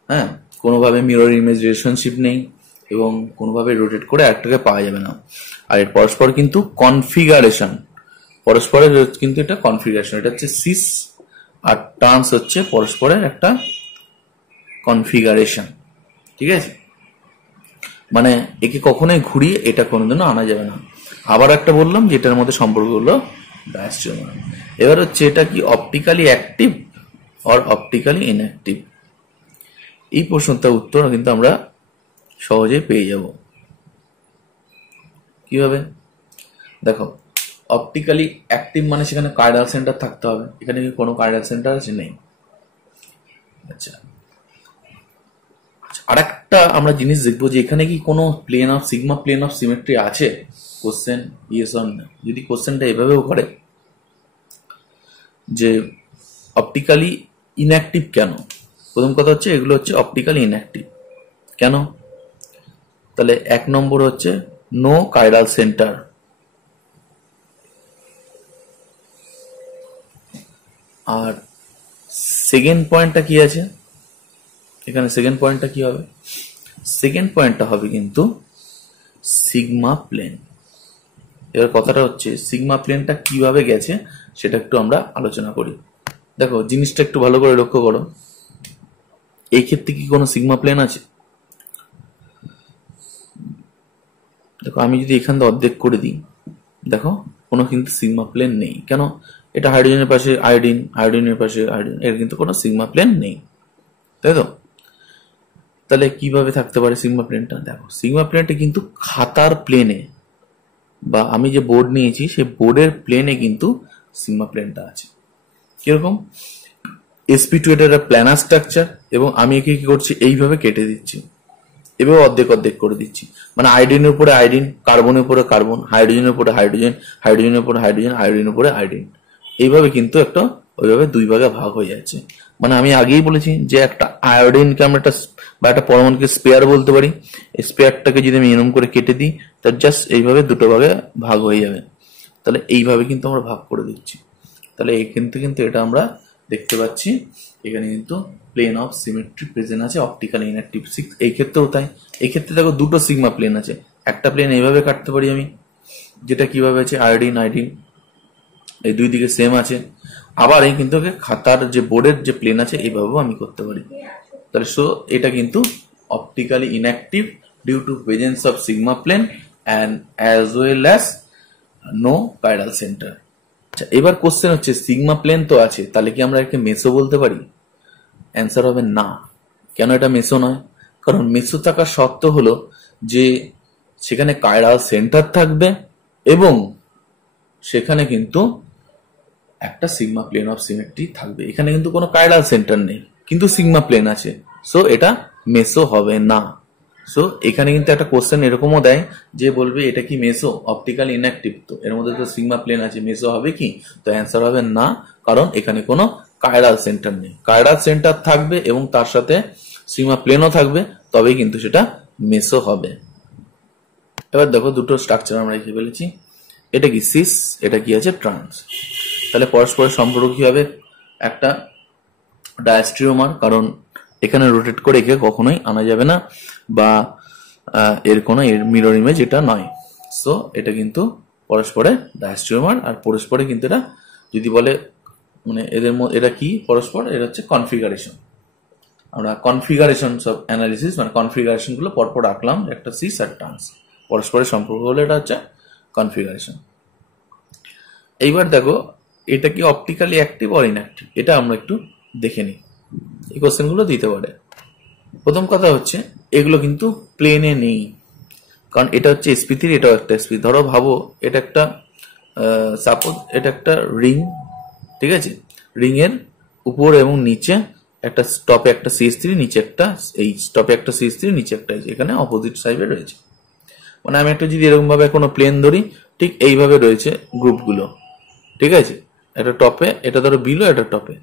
হ্যাঁ, কোনোভাবে মিরর ইমেজ রিলেশনশিপ নেই এবং কোনোভাবে রোটেট করে একটাকে পাওয়া যাবে না। আর এর পরস্পর কিন্তু কনফিগারেশন, পরস্পরের কিন্তু এটা কনফিগারেশন, এটা হচ্ছে সিস, আর ট্রান্স হচ্ছে পরস্পরের একটা কনফিগারেশন, ঠিক আছে? মানে একে কখনোই ঘুরিয়ে এটা কোনোদিনও আনা যাবে না। আবার একটা বললাম যে এটার মধ্যে সম্পর্ক হলো ডায়াস্ট্রিওমার। এবার হচ্ছে এটা কি optically active or optically inactive? এই প্রশ্নটার উত্তর কিন্তু আমরা সহজেই পেয়ে যাব। কিভাবে? দেখো, অপটিক্যালি অ্যাক্টিভ মানে সেখানে কার্ডাল সেন্টার থাকতে হবে, এখানে কি কোনো কার্ডাল সেন্টার আছে? নেই। আচ্ছা, আরেকটা আমরা জিনিস দেখবো যে এখানে কি কোনো plane of sigma, plane of symmetry আছে? কোশ্চেন ইয়েস অর না। যদি কোশ্চেনটা এভাবেও করে যে অপটিক্যালি ইনঅ্যাক্টিভ কেন, প্রথম কথা হচ্ছে এগুলো হচ্ছে অপটিক্যালি ইনঅ্যাক্টিভ কেন? তাহলে 1 নম্বর হচ্ছে নো কাইরাল সেন্টার, আর সেকেন্ড পয়েন্টটা কি আছে, এখানে সেকেন্ড পয়েন্টটা কি হবে? সেকেন্ড পয়েন্টটা হবে কিন্তু সিগমা প্লেন। এবার কথাটা হচ্ছে সিগমা প্লেনটা কিভাবে গেছে সেটা একটু আমরা আলোচনা করি। দেখো জিনিসটা একটু ভালো করে লক্ষ্য করো, এই ক্ষেত্রে কি কোনো সিগমা প্লেন আছে? দেখো আমি যদি এখান থেকে অর্ধেক করে দিই, দেখো কোনো কিন্তু সিগমা প্লেন নেই। কেন? এটা হাইড্রোজেনের পাশে আয়োডিন, আয়োডিনের পাশে আয়োডিন, এর কিন্তু কোনো সিগমা প্লেন নেই, তাই তো? তাহলে কিভাবে থাকতে পারে সিগমা প্লেনটা? দেখো সিগমা প্লেনটা কিন্তু খাতার প্লেনে বা আমি যে বোর্ড নিয়েছি সেই বোর্ডের প্লেনে কিন্তু সিগমা প্লেনটা আছে। কিরকম? sp2 এটা একটা প্ল্যানার স্ট্রাকচার এবং আমি একে কি করছি, এইভাবে কেটে দিচ্ছি, এভাবে অর্ধেক অর্ধেক করে দিচ্ছি। মানে আয়োডিনের উপরে আয়োডিন, কার্বনের উপরে কার্বন, হাইড্রোজেনের উপরে হাইড্রোজেন, হাইড্রোজেনের উপরে হাইড্রোজেন, আয়োডিনের উপরে আয়োডিন, এইভাবে কিন্তু একটা ওইভাবে দুই ভাগে ভাগ হয়ে যাচ্ছে। মানে আমি আগেই বলেছি যে একটা আয়োডিনকে আমরা একটা বা একটা পরমাণুকে স্পেয়ার বলতে পারি। স্পেয়ারটাকে যদি আমি এরকম করে কেটে দিই তার জাস্ট এইভাবে দুটো ভাগে ভাগ হয়ে যাবে। তাহলে এইভাবে কিন্তু আমরা ভাগ করে দিচ্ছি। তাহলে এই কিন্তু এটা আমরা দেখতে পাচ্ছি এখানে কিন্তু প্লেন অফ সিমেট্রি প্রেজেন্ট আছে অপটিক্যাল ইনঅ্যাক্টিভ 6। এই ক্ষেত্রেও তাই। এই ক্ষেত্রে দেখো দুটো সিগমা প্লেন আছে। একটা প্লেন এইভাবে কাটতে পারি আমি, যেটা কিভাবে আছে আয়োডিন আয়োডিন, এই দুই দিকে সেম আছে। আবার এই কিন্তু খাতার যে বোর্ডের যে প্লেন আছে এইভাবেও আমি করতে পারি। তাহলে সো এটা কিন্তু optically inactive due to presence of sigma plane and as well as no chiral centre. আচ্ছা, এবার কোশ্চেন হচ্ছে সিগমা প্লেন তো আছে, তাহলে কি আমরা একে মেসো বলতে পারি? অ্যান্সার হবে না। কেন এটা মেসো নয়? কারণ মেসো থাকার শর্ত হলো যে সেখানে কাইরাল সেন্টার থাকবে এবং সেখানে কিন্তু একটা সিগমা প্লেন অফ সিমেট্রি থাকবে। এখানে কিন্তু কোনো কাইরাল সেন্টার নেই, কিন্তু সিগমা প্লেন আছে, সো এটা মেসো হবে না। সো এখানে কিন্তু একটা কোশ্চেন এরকমও দেয় যে বলবে এটা কি মেসো? অপটিক্যাল ইনঅ্যাক্টিভ, তো এর মধ্যে তো সিগমা প্লেন আছে, মেসো হবে কি? তো অ্যান্সার হবে না, কারণ এখানে কোনো কাইরাল সেন্টার নেই। কাইরাল সেন্টার থাকবে এবং তার সাথে সিগমা প্লেনও থাকবে, তবেই কিন্তু সেটা মেসো হবে। এবার দেখো দুটো স্ট্রাকচার আমরা লিখে ফেলেছি। এটা কি সিস, এটা কি আছে ট্রান্স। তাহলে পরস্পরের সম্পর্ক কি হবে? একটা ডায়াস্ট্রিওমার, কারণ এখানে রোটেট করে একে কখনোই আনা যাবে না বা এর কোনো এর মিরর ইমেজ এটা নয়। সো এটা কিন্তু পরস্পরে ডায়াস্ট্রিওমার, আর পরস্পরে কিন্তু এটা যদি বলে মানে এদের মধ্যে এটা কি পরস্পর, এটা হচ্ছে কনফিগারেশন। আমরা কনফিগারেশন সব অ্যানালিসিস মানে কনফিগারেশন গুলো পরপর রাখলাম, একটা সিস আর ট্রান্স পরস্পরের সম্পর্ক হলে এটা হচ্ছে কনফিগারেশন। এইবার দেখো এটা কি অপটিক্যালি অ্যাক্টিভ অর ইনঅ্যাক্টিভ, এটা আমরা একটু দেখে নিই। এই কোশ্চেন গুলো দিতে পারে। প্রথম কথা হচ্ছে এগুলো কিন্তু প্লেনে নেই, কারণ এটা হচ্ছে sp3, এটাও একটা sp। ধরো ভাবো এটা একটা সাপোজ এটা একটা রিং, ঠিক আছে? রিং এর উপর এবং নিচে একটা স্টপে একটা CH3, নিচে একটা এই স্টপে একটা CH3, নিচে একটা, এখানে অপোজিট সাইডে রয়েছে। মানে আমি একটা যদি এরকম ভাবে কোনো প্লেন ধরি, ঠিক এইভাবে রয়েছে গ্রুপগুলো, ঠিক আছে? এটা টপে, এটা ধরো বিলো, এটা টপে,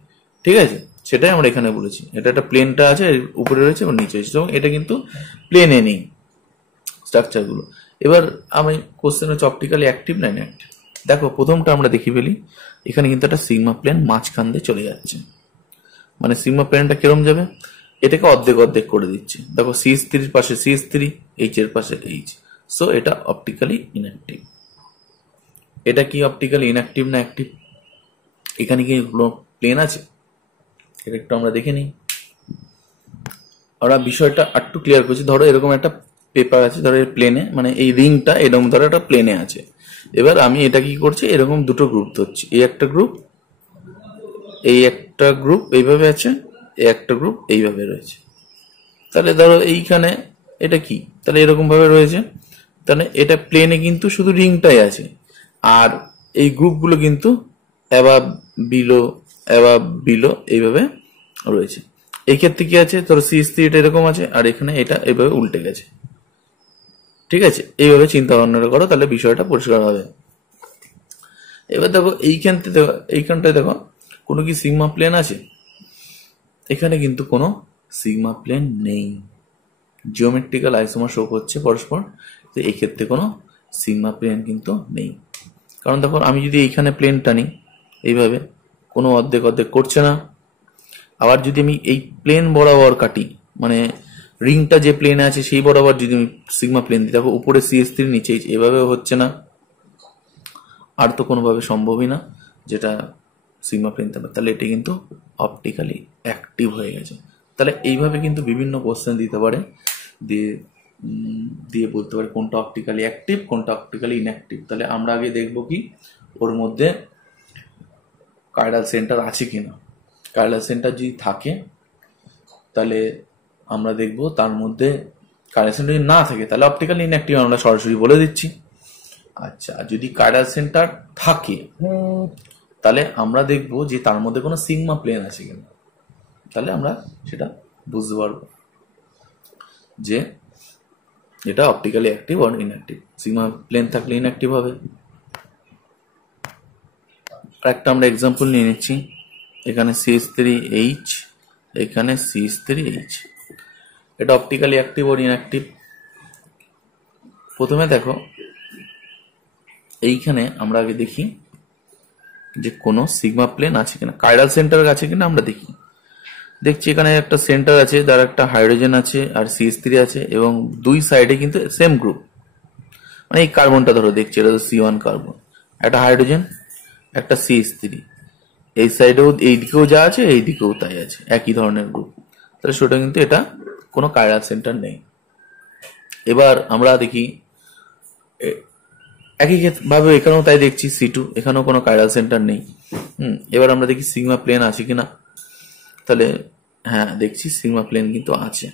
ঠিক আছে? সেটাই আমরা এখানে বলেছি। এটা একটা প্লেনটা আছে, উপরে রয়েছে এবং নিচে রয়েছে, এবং এটা কিন্তু প্লেনে নেই স্ট্রাকচার গুলো। এবার আমি কোশ্চেন হচ্ছে অপটিক্যালি অ্যাক্টিভ না ইনঅ্যাক্টিভ। দেখো প্রথমটা আমরা দেখি ফেলি, এখানে কিন্তু একটা সিগমা প্লেন মাঝখান দিয়ে চলে যাচ্ছে। মানে সিগমা প্লেনটা কিরম যাবে? এটাকে অর্ধেক অর্ধেক করে দিচ্ছে। দেখো CH3 এর পাশে CH3, H এর পাশে H। সো এটা অপটিক্যালি ইনঅ্যাক্টিভ। এটা কি অপটিক্যালি ইনঅ্যাক্টিভ না অ্যাক্টিভ? এখানে কি কোনো প্লেন আছে? এটা একটু আমরা দেখে নিই। আমরা বিষয়টা একটু ক্লিয়ার করছি। ধরো এরকম একটা পেপার আছে, ধরো এর প্লেনে, মানে এই রিংটা এরকম ধরো একটা প্লেনে আছে। এবার আমি এটা কি করছি, এরকম দুটো গ্রুপ ধরছি, এই একটা গ্রুপ, এই একটা গ্রুপ এইভাবে আছে, এই একটা গ্রুপ এইভাবে রয়েছে। তাহলে ধরো এইখানে এটা কি, তাহলে এরকম ভাবে রয়েছে। তাহলে এটা প্লেনে কিন্তু শুধু রিংটাই আছে, আর এই গ্রুপগুলো কিন্তু অ্যাবাভ বিলো এইভাবে রয়েছে। এই ক্ষেত্রে কি আছে, ধরো CH3 এটা এরকম আছে, আর এখানে এটা এইভাবে উল্টে গেছে, ঠিক আছে? এইভাবে চিন্তা ভাবনা করো, তাহলে বিষয়টা পরিষ্কার হবে। এবার দেখো এইখানটায় দেখো কোনো কি সিগমা প্লেন আছে? এখানে কিন্তু কোনো সিগমা প্লেন নেই। জিওমেট্রিক্যাল আইসোমার শো করছে পরস্পর, তো এই ক্ষেত্রে কোনো সিগমা প্লেন কিন্তু নেই। কারণ দেখো আমি যদি এইখানে প্লেন টানি এইভাবে, কোনো অর্ধেক অর্ধেক করছে না। আবার যদি আমি এই প্লেন বরাবর কাটি, মানে রিংটা যে প্লেনে আছে সেই বরাবর যদি আমি সিগমা প্লেন দিই, দেখো উপরে CH3 নিচে H, এভাবে হচ্ছে না, আর তো কোনোভাবে সম্ভবই না যেটা সিগমা প্লেন থাকবে, তাহলে এটি কিন্তু অপটিক্যালি অ্যাক্টিভ হয়ে গেছে। তাহলে এইভাবে কিন্তু বিভিন্ন কোশ্চেন দিতে পারে, দিয়ে বলতে পারে কোনটা অপটিক্যালি অ্যাক্টিভ কোনটা অপটিক্যালি ইনঅ্যাক্টিভ। তাহলে আমরা আগে দেখবো কি ওর মধ্যে কাইরাল সেন্টার আছে কিনা। কাইরাল সেন্টার যদি থাকে তাহলে আমরা দেখব, তার মধ্যে কাইরাল সেন্টার যদি না থাকে তাহলে অপটিক্যালি ইনঅ্যাক্টিভ আমরা সরাসরি বলে দিচ্ছি। আচ্ছা, যদি কাইরাল সেন্টার থাকে তাহলে আমরা দেখব যে তার মধ্যে কোনো সিগমা প্লেন আছে কিনা, তাহলে আমরা সেটা বুঝতে পারবো যে এটা অপটিক্যালি অ্যাক্টিভ আর ইনঅ্যাক্টিভ। সিগমা প্লেন থাকলে ইনঅ্যাক্টিভ হবে। আর একটা আমরা এক্সাম্পল নিয়ে নিচ্ছি, এখানে CH3H, এখানে CH3H, এটা অপটিক্যালি অ্যাক্টিভ আর ইনঅ্যাক্টিভ। প্রথমে দেখো এইখানে আমরা আগে দেখি যে কোনো সিগমা প্লেন আছে কিনা, কাইরাল সেন্টার আছে কিনা আমরা দেখছি এখানে একটা সেন্টার আছে, যার একটা হাইড্রোজেন আছে আর CH3 আছে, এবং দুই সাইডে কিন্তু সেম গ্রুপ। মানে এই কার্বনটা ধরো দেখছি, এটা C1 কার্বন, একটা হাইড্রোজেন একটা CH3, এই সাইডেও এই দিকেও যা আছে এই দিকেও তাই আছে, একই ধরনের গ্রুপ। তাহলে সেটা কিন্তু এটা কোনো কাইরাল সেন্টার নেই। এবার আমরা দেখি একই ভাবে এখানেও তাই দেখছি C2, এখানেও কোনো কাইরাল সেন্টার নেই। এবার আমরা দেখি সিগমা প্লেন আছে কিনা, তাহলে হ্যাঁ দেখছি সিগমা প্লেন কিন্তু আছে।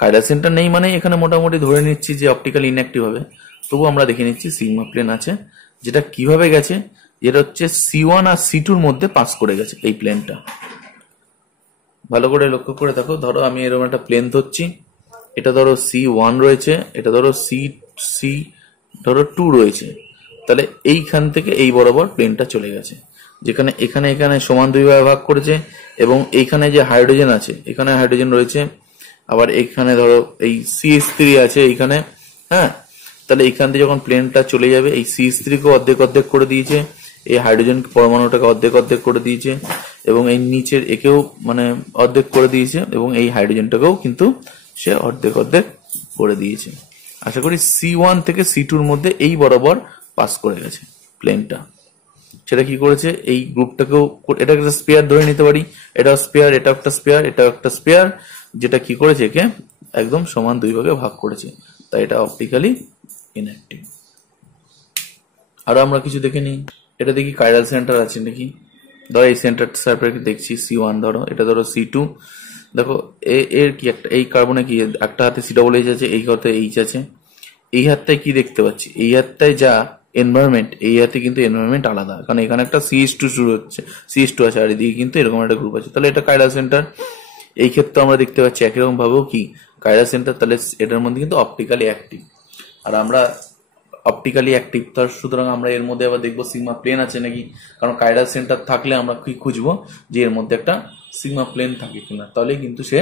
কাইরাল সেন্টার নেই মানে এখানে মোটামুটি ধরে নিচ্ছি যে অপটিক্যালি ইনঅ্যাক্টিভ হবে, তবু আমরা দেখে নিচ্ছি সিগমা প্লেন আছে। যেটা কিভাবে গেছে, যেটা হচ্ছে C1 আর C2 এর মধ্যে পাস করে গেছে এই প্লেনটা। ভালো করে লক্ষ্য করে দেখো, ধরো আমি এরকম একটা প্লেন ধরছি, এটা ধরো C1 রয়েছে, এটা ধরো ধরো 2 রয়েছে, তাহলে এইখান থেকে এই বরাবর প্লেনটা চলে গেছে, যেখানে এখানে এখানে সমান দুই ভাগে ভাগ করেছে, এবং এইখানে যে হাইড্রোজেন আছে এখানে হাইড্রোজেন রয়েছে, আবার এখানে ধরো এই CH3 আছে এইখানে, হ্যাঁ। তাহলে এইখান থেকে যখন প্লেনটা চলে যাবে এই CH3 কে অর্ধেক অর্ধেক করে দিয়েছে, এই হাইড্রোজেন পরমাণুটাকে অর্ধেক অর্ধেক করে দিয়েছে, এবং এই নিচের একেও মানে অর্ধেক করে দিয়েছে, এবং এই হাইড্রোজেনটাকেও কিন্তু সে অর্ধেক অর্ধেক করে দিয়েছে। আশা করি C1 থেকে C2 এর মধ্যে এই বরাবর পাস করে গেছে প্লেনটা। সেটা কি করেছে, এই গ্রুপটাকেও, এটা একটা স্পেয়ার ধরে নিতে পারি, এটা স্পেয়ার, এটা একটা স্পেয়ার, এটা একটা স্পেয়ার, যেটা কি করেছে একে একদম সমান দুই ভাগে ভাগ করেছে, তাই এটা অপটিক্যালি ইনঅ্যাক্টিভ। আরো আমরা কিছু দেখে নিই, এটা দেখি কাইরাল সেন্টার আছে নাকি। ধরো এই সেন্টারটা দেখছি C1, ধরো এটা ধরো C2, দেখো এর কি একটা, এই কার্বনে কি একটা হাতে CH আছে, এই হাতে H আছে, এই হাতটায় কি দেখতে পাচ্ছি, এই হাতটায় যা এনভায়রনমেন্ট, এই হাতে কিন্তু এনভায়রনমেন্ট আলাদা, কারণ এখানে একটা CH2 শুরু হচ্ছে, CH2 আছে, আর এদিকে কিন্তু এরকম একটা গ্রুপ আছে, তাহলে এটা কাইরাল সেন্টার। এই ক্ষেত্রে আমরা দেখতে পাচ্ছি একই রকম ভাবেও কি কাইরাল সেন্টার, তাহলে এটার মধ্যে কিন্তু অপটিক্যালি অ্যাক্টিভ। আর আমরা অপটিক্যালি অ্যাক্টিভ, তার সুতরাং আমরা এর মধ্যে আবার দেখবো সিগমা প্লেন আছে নাকি, কারণ কাইরাল সেন্টার থাকলে আমরা কি খুঁজবো যে এর মধ্যে একটা সিগমা প্লেন থাকে কিনা, তাহলে কিন্তু সে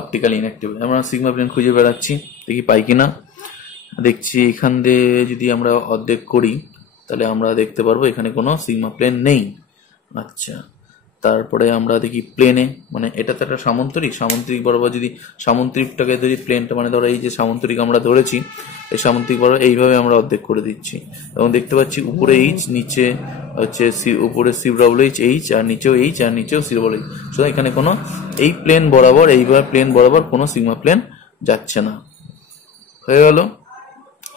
অপটিক্যালি ইনঅ্যাক্টিভ। আমরা সিগমা প্লেন খুঁজে বেড়াচ্ছি, দেখি পাই কিনা। দেখছি এখান দিয়ে যদি আমরা অর্ধেক করি তাহলে আমরা দেখতে পারবো এখানে কোনো সিগমা প্লেন নেই। আচ্ছা, তারপরে আমরা দেখি প্লেনে, মানে এটা তো একটা সামন্তরিক বরাবর যদি সামন্তরিকটাকে যদি প্লেনটা, মানে ধরো এই যে সামন্তরিক আমরা ধরেছি, এই সামন্তরিক বরাবর এইভাবে আমরা অর্ধেক করে দিচ্ছি, এবং দেখতে পাচ্ছি উপরে H, নিচে হচ্ছে উপরে CH, আর নিচেও H, আর নিচেও CH। সুতরাং এখানে কোনো এই প্লেন বরাবর, এইভাবে প্লেন বরাবর কোনো সিগমা প্লেন যাচ্ছে না, হয়ে গেল।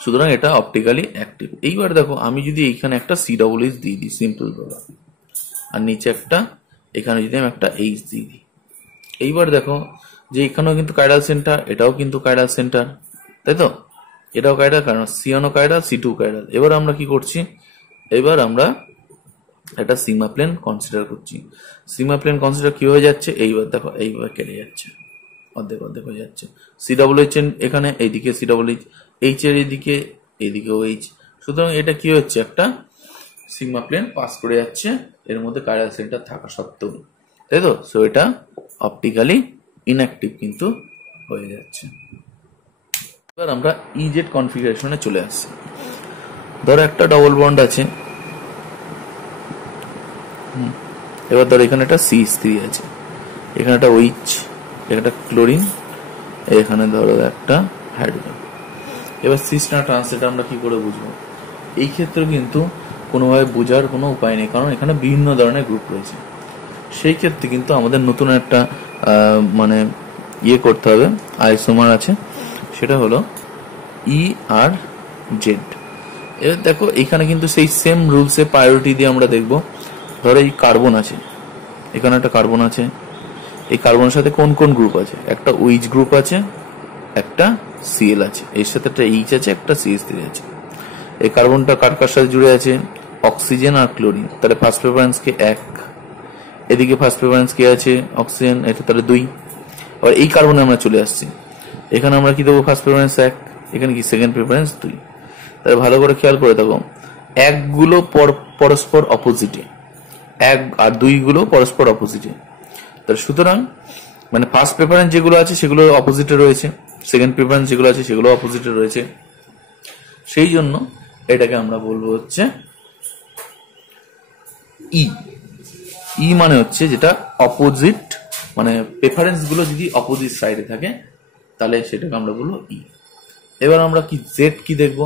সুতরাং এটা অপটিক্যালি অ্যাক্টিভ। এইবার দেখো আমি যদি এইখানে একটা CH দিয়ে দিই সিম্পল ভাবে, আর নিচে একটা, এখানে যদি আমি একটা H দিয়ে দিই, এইবার দেখো যে এখানেও কিন্তু কাইরাল সেন্টার, এটাও কিন্তু কাইরাল সেন্টার, তাই তো, এটাও কাইরাল, কারণ C1 কাইরাল, C2 কাইরাল। এবার আমরা কি করছি, এবার আমরা একটা সিগমা প্লেন কনসিডার করছি। সিগমা প্লেন কনসিডার কি হয়ে যাচ্ছে, এইবার দেখো এইবার কেটে যাচ্ছে, অর্ধেক অর্ধেক হয়ে যাচ্ছে। CH এখানে এইদিকে CH, H এর এইদিকেও H, সুতরাং এটা কি হচ্ছে, একটা সিগমা প্লেন পাস করে যাচ্ছে এর মধ্যে কাইরাল সেন্টার থাকা সত্ত্বেও, তাই তো। সো এটা অপটিক্যালি ইনঅ্যাক্টিভ কিন্তু হয়ে যাচ্ছে। এবার আমরা EZ কনফিগারেশনে চলে আসছি। ধরো একটা ডবল বন্ড আছে, এবার ধরো এখানে একটা CH3 আছে, এখানে একটা OH, একটা ক্লোরিন, এখানে ধরো একটা হাইড্রোজেন। এবার সিস না ট্রান্স এটা আমরা কি করে বুঝবো? এই ক্ষেত্রে কিন্তু কোনোভাবে বোঝার কোনো উপায় নেই, কারণ এখানে বিভিন্ন ধরনের গ্রুপ রয়েছে। সেই ক্ষেত্রে কিন্তু আমাদের নতুন একটা মানে করতে হবে, আইসোমার আছে, সেটা হলো ই আর জেড। এবার দেখো এখানে কিন্তু সেই সেম রুলসে প্রায়োরিটি দিয়ে আমরা দেখব। ধরো এই কার্বন আছে, এখানে একটা কার্বন আছে, এই কার্বনের সাথে কোন কোন গ্রুপ আছে? একটা উইচ গ্রুপ আছে, একটা সিএল আছে, এর সাথে একটা এইচ আছে, একটা সিএস3 আছে। এই কার্বনটা কার কার সাথে জুড়ে আছে? অক্সিজেন আর ক্লোরিন। তাহলে ফার্স্ট প্রেফারেন্স কে 1, এদিকে ফার্স্ট প্রেফারেন্স কে আছে অক্সিজেন, এটা তাহলে 2। আবার এই কার্বনে আমরা চলে আসছি, এখানে আমরা কি দেবো? ফার্স্ট প্রেফারেন্স 1, এখানে কি সেকেন্ড প্রেফারেন্স 2। তাহলে ভালো করে খেয়াল করে দেখো, 1 গুলো পরস্পর অপোজিটে, 1 আর 2 গুলো পরস্পর অপোজিটে। তাহলে সুতরাং মানে ফার্স্ট প্রেফারেন্স যেগুলো আছে সেগুলো অপোজিটে রয়েছে, সেকেন্ড প্রেফারেন্স যেগুলো আছে সেগুলো অপোজিটে রয়েছে। সেই জন্য এটাকে আমরা বলবো হচ্ছে ই। ই মানে হচ্ছে যেটা অপোজিট, মানে প্রেফারেন্স গুলো যদি অপোজিট সাইডে থাকে তাহলে সেটাকে আমরা বলবো ই। এবার আমরা কি জেড কি দেখবো?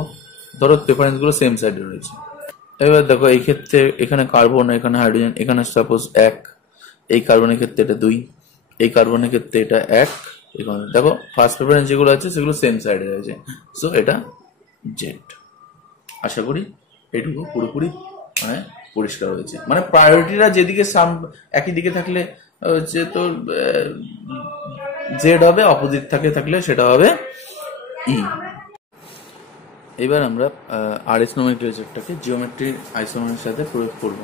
ধরো প্রেফারেন্স গুলো সেম সাইডে রয়েছে। এবার দেখো এই ক্ষেত্রে এখানে কার্বন, এখানে হাইড্রোজেন, এখানে সাপোজ 1, এই কার্বনের ক্ষেত্রে এটা 2, এই কার্বনের ক্ষেত্রে এটা 1। এখানে দেখো ফার্স্ট প্রেফারেন্স যেগুলো আছে সেগুলো সেম সাইডে রয়েছে, সো এটা জেড। আশা করি এটুকু পুরোপুরি মানে পরিষ্কার হয়েছে। মানে প্রায়োরিটিরা যেদিকে একই দিকে থাকলে হচ্ছে তো জেড হবে, অপোজিট থাকলে সেটা হবে ই। এবার আমরা আরএস নোমেনক্লেচারটাকে জিওমেট্রির আইসোমারের সাথে প্রয়োগ করব।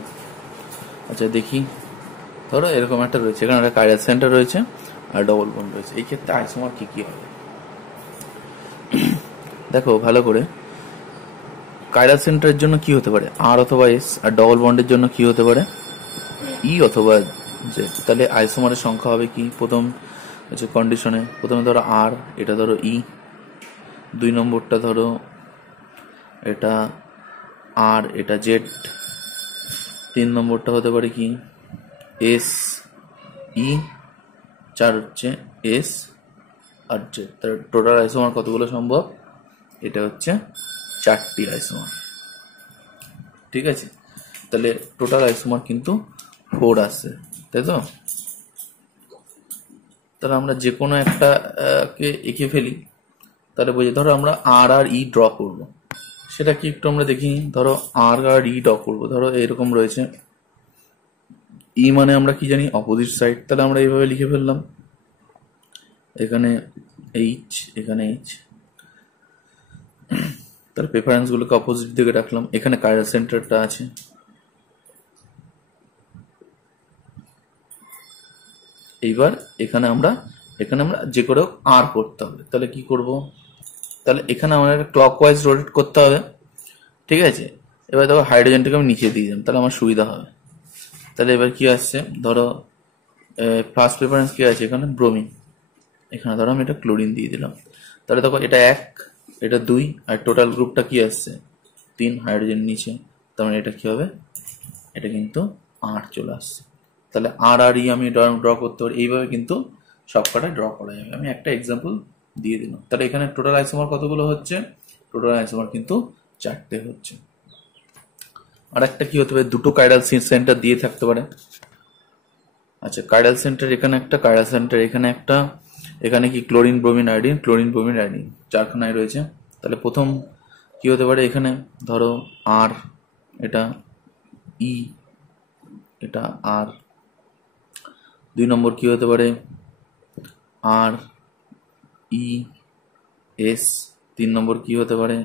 আচ্ছা দেখি, ধরো এরকম একটা রয়েছে, এখানে একটা কাইরাল সেন্টার রয়েছে আর ডবল বন্ড রয়েছে। এই ক্ষেত্রে আইসোমার কি কি হবে দেখো ভালো করে। কাইরাল সেন্টারের জন্য কি হতে পারে? আর অথবা এস, আর ডবল বন্ডের জন্য কি হতে পারে? ই অথবা জেড। তাহলে আইসোমারের সংখ্যা হবে কি? প্রথম হচ্ছে কন্ডিশনে, প্রথমে ধরো আর, এটা ধরো ই, 2 নম্বরটা ধরো এটা আর, এটা জেড, 3 নম্বরটা হতে পারে কি? এস ই, 4 হচ্ছে এস আর জেড। তার টোটাল আইসোমার কতগুলো সম্ভব? এটা হচ্ছে 4টি আইসোমার। ঠিক আছে, তাহলে টোটাল আইসোমার কিন্তু 4 আসছে, তাই তো? তাহলে আমরা যে কোনো একটা কে এঁকে ফেলি, তাহলে বুঝি। ধরো আমরা আর আর ই ড্র করবো, সেটা কি একটু আমরা দেখি। ধরো আর আর ই ড্র করবো, ধরো এরকম রয়েছে। ই মানে আমরা কি জানি? Opposite side. তাহলে আমরা এইভাবে লিখে ফেললাম, এখানে এইচ, এখানে এইচ। তাহলে প্রেফারেন্স গুলোকে অপোজিট দিকে রাখলাম। এখানে কাইরাল সেন্টারটা আছে, এইবার এখানে আমরা যে করে আর করতে হবে। তাহলে কি করব? তাহলে এখানে আমাদের ক্লকওয়াইজ রোটেট করতে হবে, ঠিক আছে? এবার দেখো হাইড্রোজেনটাকে আমি নিচে দিয়ে দিলাম, তাহলে আমার সুবিধা হবে। তাহলে এবার কি আসছে? ধরো ফার্স্ট প্রেফারেন্স কি আছে? এখানে ব্রোমিন, এখানে ধরো আমি এটা ক্লোরিন দিয়ে দিলাম। তাহলে দেখো এটা 1, এটা 2, আর টোটাল গ্রুপটা কি আসছে? 3, হাইড্রোজেন নিচে। তার মানে এটা কি হবে? এটা কিন্তু 8 চলে আসছে। তাহলে আর আর ই আমি ড্র করতে পারি। এইভাবে কিন্তু সবকটা ড্র করা যাবে। আমি একটা এক্সাম্পল দিয়ে দিলাম। তাহলে এখানে টোটাল আইসোমার কতগুলো হচ্ছে? টোটাল আইসোমার কিন্তু 4টে হচ্ছে। আর একটা কি হতে পারে? দুটো কাইরাল সেন্টার দিয়ে থাকতে পারে। আচ্ছা, কাইরাল সেন্টার এখানে একটা, কাইরাল সেন্টার এখানে একটা, এখানে কি chlorine bromine iodine, chlorine bromine iodine 4খানায় রয়েছে। তাহলে প্রথম কি হতে পারে? এখানে ধরো আর, এটা ই, এটা আর। 2 নম্বর কি হতে পারে? আর ই এস। 3 নম্বর কি হতে পারে?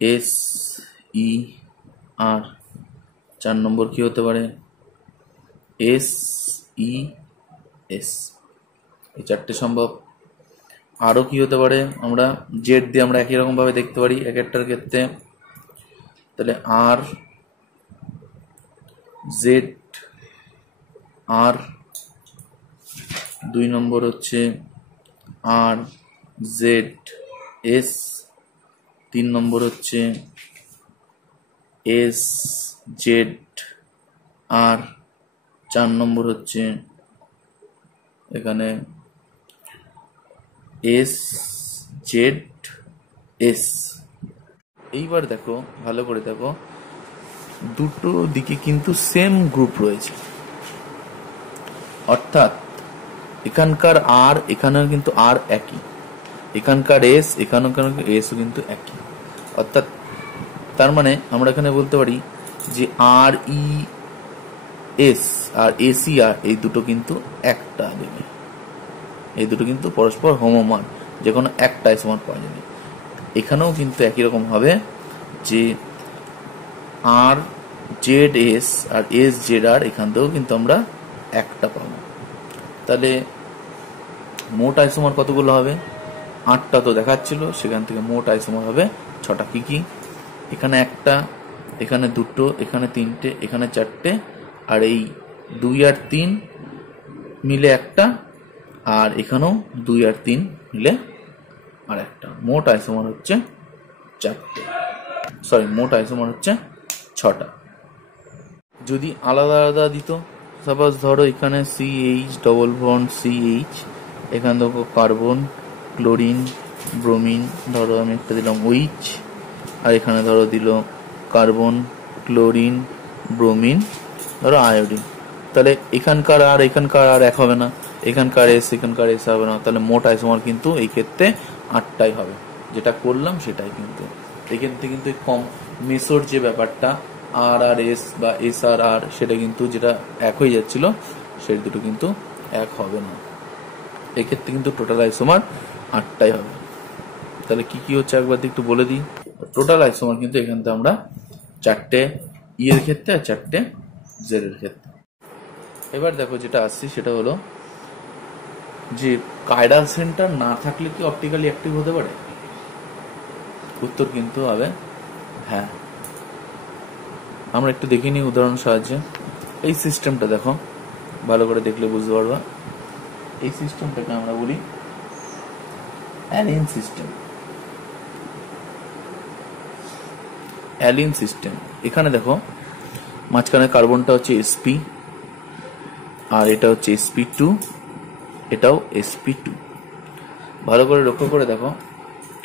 এস ই আর। 4 নম্বর কি হতে পারে? S E S. এই 4টে সম্ভব। আরো কি হতে পারে? আমরা জেড দিয়ে আমরা একই রকম ভাবে দেখতে পারি এক একটার ক্ষেত্রে। তাহলে আর জেড আর, 2 নম্বর হচ্ছে আর জেড এস, 3 নম্বর হচ্ছে এস জেড আর, 4 নম্বর হচ্ছে এখানে এস জেড এস। এইবার দেখো, ভালো করে দেখো, দুটো দিকে কিন্তু সেম গ্রুপ রয়েছে, অর্থাৎ এখানকার আর এখানেও কিন্তু আর একই, এখানকার এস এখানেও এসও কিন্তু একই, অর্থাৎ তার মানে আমরা এখানে বলতে পারি যে আর ই এস আর এসি আর এই দুটো কিন্তু একটা দেবে, এই দুটো কিন্তু পরস্পর হোমোমান, যে কোনো একটা আইসোমার পাওয়া যাবে। এখানেও কিন্তু একই রকম হবে যে আর জেড এস আর এস জেড আর, এখান থেকেও কিন্তু আমরা একটা পাবো। তাহলে মোট আইসোমার কতগুলো হবে? 8টা তো দেখাচ্ছিল, সেখান থেকে মোট আইসোমার হবে 6টা। কি কি? এখানে একটা, এখানে দুটো, এখানে 3টে, এখানে 4টে, আর এই 2 আর 3 মিলে একটা, আর এখানেও 2 আর 3 মিলে আর একটা। মোট আইসোমার হচ্ছে 4টে, সরি মোট আইসোমার হচ্ছে 6টা। যদি আলাদা আলাদা দিত, সাপোজ ধরো এখানে CH ডবল বন্ড CH, এখানে দেখো কার্বন ক্লোরিন ব্রোমিন, ধরো আমি একটা দিলাম OH, আর এখানে ধরো দিল কার্বন ক্লোরিন ব্রোমিন ধরো আয়োডিন, তাহলে এখানকার আর এখানকার আর এক হবে না, এখানকার এস এখানকার এস হবে না, তাহলে মোট আইসোমার কিন্তু এই ক্ষেত্রে 8টাই হবে। যেটা করলাম সেটাই কিন্তু এক্ষেত্রে কিন্তু কম মেসোর যে ব্যাপারটা আর আর এস বা এস আর আর, সেটা কিন্তু যেটা এক হয়ে যাচ্ছিল সেই দুটো কিন্তু এক হবে না, এক্ষেত্রে কিন্তু টোটাল আইসোমার 8টাই হবে। তাহলে কি কি হচ্ছে একবার একটু বলে দিই। টোটাল আইসোমার কিন্তু এখান থেকে আমরা 4টে ই এর ক্ষেত্রে আর 4টে জেড এর ক্ষেত্রে। এবার দেখো যেটা আসছি সেটা হলো যে কাইরাল সেন্টার না থাকলে কি অপটিক্যালি অ্যাক্টিভ হতে পারে? উত্তর কিন্তু হবে হ্যাঁ। আমরা একটু দেখে নিই উদাহরণ সাহায্যে। এই সিস্টেমটা দেখো, ভালো করে দেখলে বুঝতে পারবা। এই সিস্টেমটাকে আমরা বলি অ্যালিন সিস্টেম। অ্যালিন সিস্টেম, এখানে দেখো মাঝখানে কার্বনটা হচ্ছে sp, আর এটা হচ্ছে sp2, এটাও sp2। ভালো করে লক্ষ্য করে দেখো,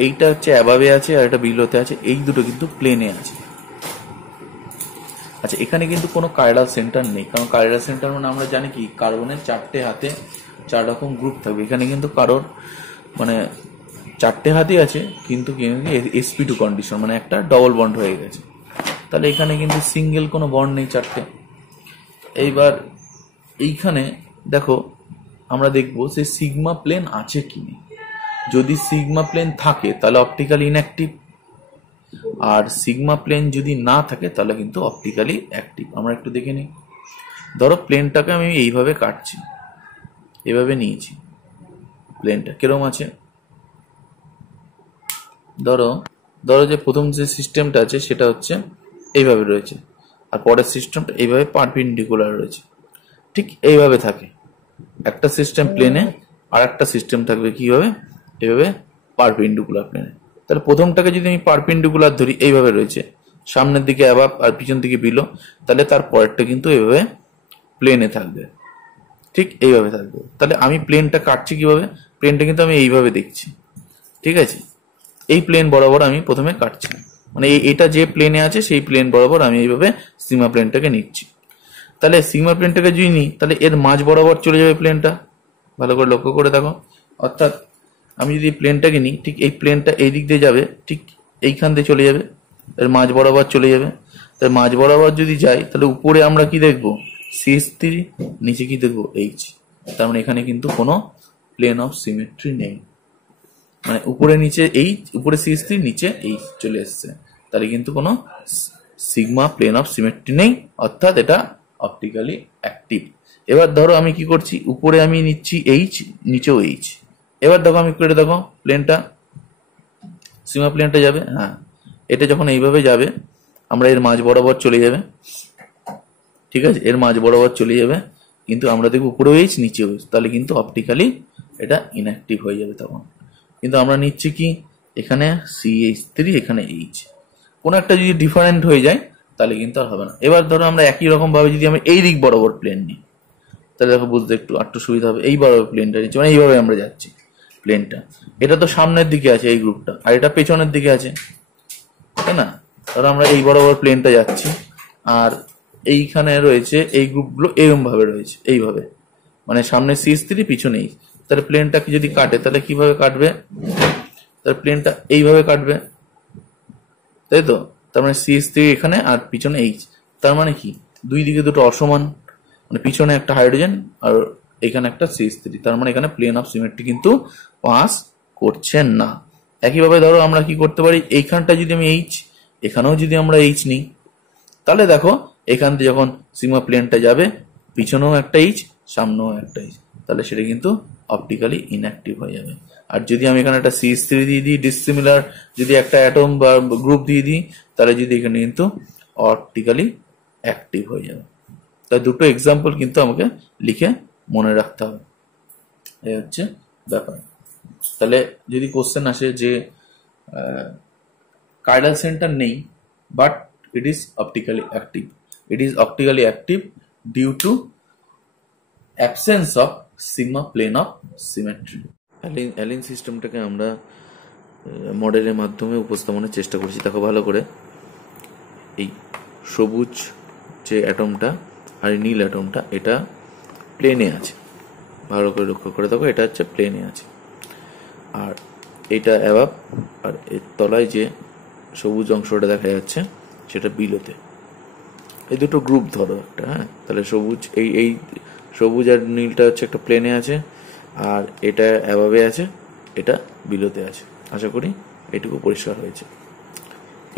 এইটা হচ্ছে অ্যাবাবে আছে আর এটা বিলোতে আছে, এই দুটো কিন্তু প্লেনে আছে। আচ্ছা, এখানে কিন্তু কোনো কাইরাল সেন্টার নেই, কারণ কাইরাল সেন্টার মানে আমরা জানি কি কার্বনের 4টে হাতে 4 রকম গ্রুপ থাকবে। এখানে কিন্তু কারোর মানে 4টে হাতে আছে, কিন্তু sp2 কন্ডিশন, মানে একটা ডবল বন্ড হয়ে গেছে, তাহলে এখানে কিন্তু সিঙ্গেল কোনো বন্ড নেই 4টে। এইবার এইখানে দেখো আমরা দেখবো সে সিগমা প্লেন আছে কি নেই। যদি সিগমা প্লেন থাকে তাহলে অপটিক্যালি ইনঅ্যাক্টিভ, আর সিগমা প্লেন যদি না থাকে তাহলে কিন্তু অপটিক্যালি অ্যাক্টিভ। আমরা একটু দেখে নিই। ধরো প্লেনটাকে আমি এইভাবে কাটছি, এভাবে নিয়েছি, প্লেনটা কিরকম আছে। ধরো যে প্রথম যে সিস্টেমটা আছে সেটা হচ্ছে এইভাবে রয়েছে, আর পরের সিস্টেমটা এইভাবে পারপেন্ডিকুলার রয়েছে। ঠিক এইভাবে থাকে একটা সিস্টেম প্লেনে, আর একটা সিস্টেম থাকবে কিভাবে, এইভাবে পারপেন্ডিকুলার প্লেনে। তাহলে প্রথমটাকে যদি আমি পারপেন্ডিকুলার ধরি, এইভাবে রয়েছে, সামনের দিকে অ্যাবাব আর পিছন দিকে বিলো, তাহলে তার পরেরটা কিন্তু এইভাবে প্লেনে থাকবে, ঠিক এইভাবে থাকবে। তাহলে আমি প্লেনটা কাটছি কিভাবে, প্লেনটা কিন্তু আমি এইভাবে দেখছি, ঠিক আছে। এই প্লেন বরাবর আমি প্রথমে কাটছি, মানে এটা যে প্লেনে আছে সেই প্লেন বরাবর আমি এইভাবে সিগমা প্লেনটাকে নিচ্ছি। তাহলে সিগমা প্লেনটাকে যদি নিই তাহলে এর মাঝ বরাবর চলে যাবে প্লেনটা, ভালো করে লক্ষ্য করে দেখো। অর্থাৎ আমি যদি প্লেনটাকে নিই, ঠিক এই প্লেনটা এই দিক দিয়ে যাবে, ঠিক এইখান দিয়ে চলে যাবে, এর মাঝ বরাবর চলে যাবে। তাই মাঝ বরাবর যদি যাই তাহলে উপরে আমরা কি দেখবো, CH3, নিচে কি দেখবো, H। তার মানে এখানে কিন্তু কোনো প্লেন অফ সিমেট্রি নেই, মানে উপরে নিচে H, উপরে CH3, নিচে H চলে এসছে, তাহলে কিন্তু কোনো সিগমা প্লেন অফ সিমেট্রি নেই, অর্থাৎ এটা অপটিক্যালি অ্যাক্টিভ। এবার ধরো আমি কি করছি, উপরে আমি নিচ্ছি H, নিচেও H। এবার দেখো আমি করে দেখো প্লেনটা, সিগমা প্লেনটা যাবে, হ্যাঁ এটা যখন এইভাবে যাবে আমরা এর মাঝ বরাবর চলে যাবে, ঠিক আছে, এর মাঝ বরাবর চলে যাবে, কিন্তু আমরা দেখবো উপরেও H নিচেও H, তাহলে কিন্তু অপটিক্যালি এটা ইনঅ্যাক্টিভ হয়ে যাবে তখন। কিন্তু আমরা নিচ্ছি কি, এখানে CH3, এখানে H, কোনো একটা যদি ডিফারেন্ট হয়ে যায় তাহলে কিন্তু আর হবে না। এবার ধরো আমরা একই রকম ভাবে যদি আমরা এই দিক বরাবর প্লেন নিই, তাহলে দেখো বুঝতে একটু সুবিধা হবে। এইভাবে প্লেনটা নিচ্ছি, মানে এইভাবে আমরা যাচ্ছি প্লেনটা। এটা তো সামনের দিকে আছে এই গ্রুপটা, আর এটা পেছনের দিকে আছে, তাই না? তাহলে আমরা এই বরাবর প্লেনটা যাচ্ছি, আর এইখানে রয়েছে এই গ্রুপগুলো এরকম ভাবে রয়েছে, এইভাবে, মানে সামনে CH3 পিছনে এইচ। তাহলে প্লেনটা কি যদি কাটে তাহলে কিভাবে কাটবে? তাহলে প্লেনটা এইভাবে কাটবে, তাই তো? তার মানে CH3 এখানে আর পিছনে এইচ। তার মানে কি দুই দিকে দুটো অসমান, মানে পিছনে একটা হাইড্রোজেন আর এখানে একটা CH3, তার মানে এখানে প্লেন অফ সিমেট্রি কিন্তু পাস করছে না। একইভাবে ধরো আমরা কি করতে পারি, এইখানটা যদি আমি এইচ, এখানেও যদি আমরা এইচ নিই, তাহলে দেখো এখান থেকে যখন সিগমা প্লেনটা যাবে পিছনেও একটা এইচ, সামনেও একটা এইচ, তাহলে সেটা কিন্তু অপটিক্যালি ইনঅ্যাক্টিভ হয়ে যাবে। আর যদি আমি এখানে একটা CH3 দিয়ে দিই, ডিসিমিলার যদি একটা অ্যাটম বা গ্রুপ দিয়ে দিই, তাহলে যদি এখানে কিন্তু অপটিক্যালি অ্যাক্টিভ হয়ে যাবে। তাই দুটো এক্সাম্পল কিন্তু আমাকে লিখে মনে রাখতে হবে, এই হচ্ছে ব্যাপার। তাহলে যদি কোশ্চেন আসে যে কাইরাল সেন্টার নেই but it is optically active, it is optically active due to absence of sigma plane of symmetry। অ্যালিন সিস্টেমটাকে আমরা মডেলের মাধ্যমে উপস্থাপনের চেষ্টা করছি। দেখো ভালো করে, এই সবুজ যে অ্যাটমটা আর নীল অ্যাটমটা এটা প্লেনে আছে, ভালো করে লক্ষ্য করে দেখো, এটা হচ্ছে প্লেনে আছে, আর এটা অ্যাবাব, আর এর তলায় যে সবুজ অংশটা দেখা যাচ্ছে সেটা বিলোতে। এই দুটো গ্রুপ ধরো একটা, হ্যাঁ, তাহলে সবুজ এই সবুজ আর নীলটা হচ্ছে একটা প্লেনে আছে, আর এটা অ্যাবাবে আছে, এটা বিলোতে আছে। আশা করি এটুকু পরিষ্কার হয়েছে।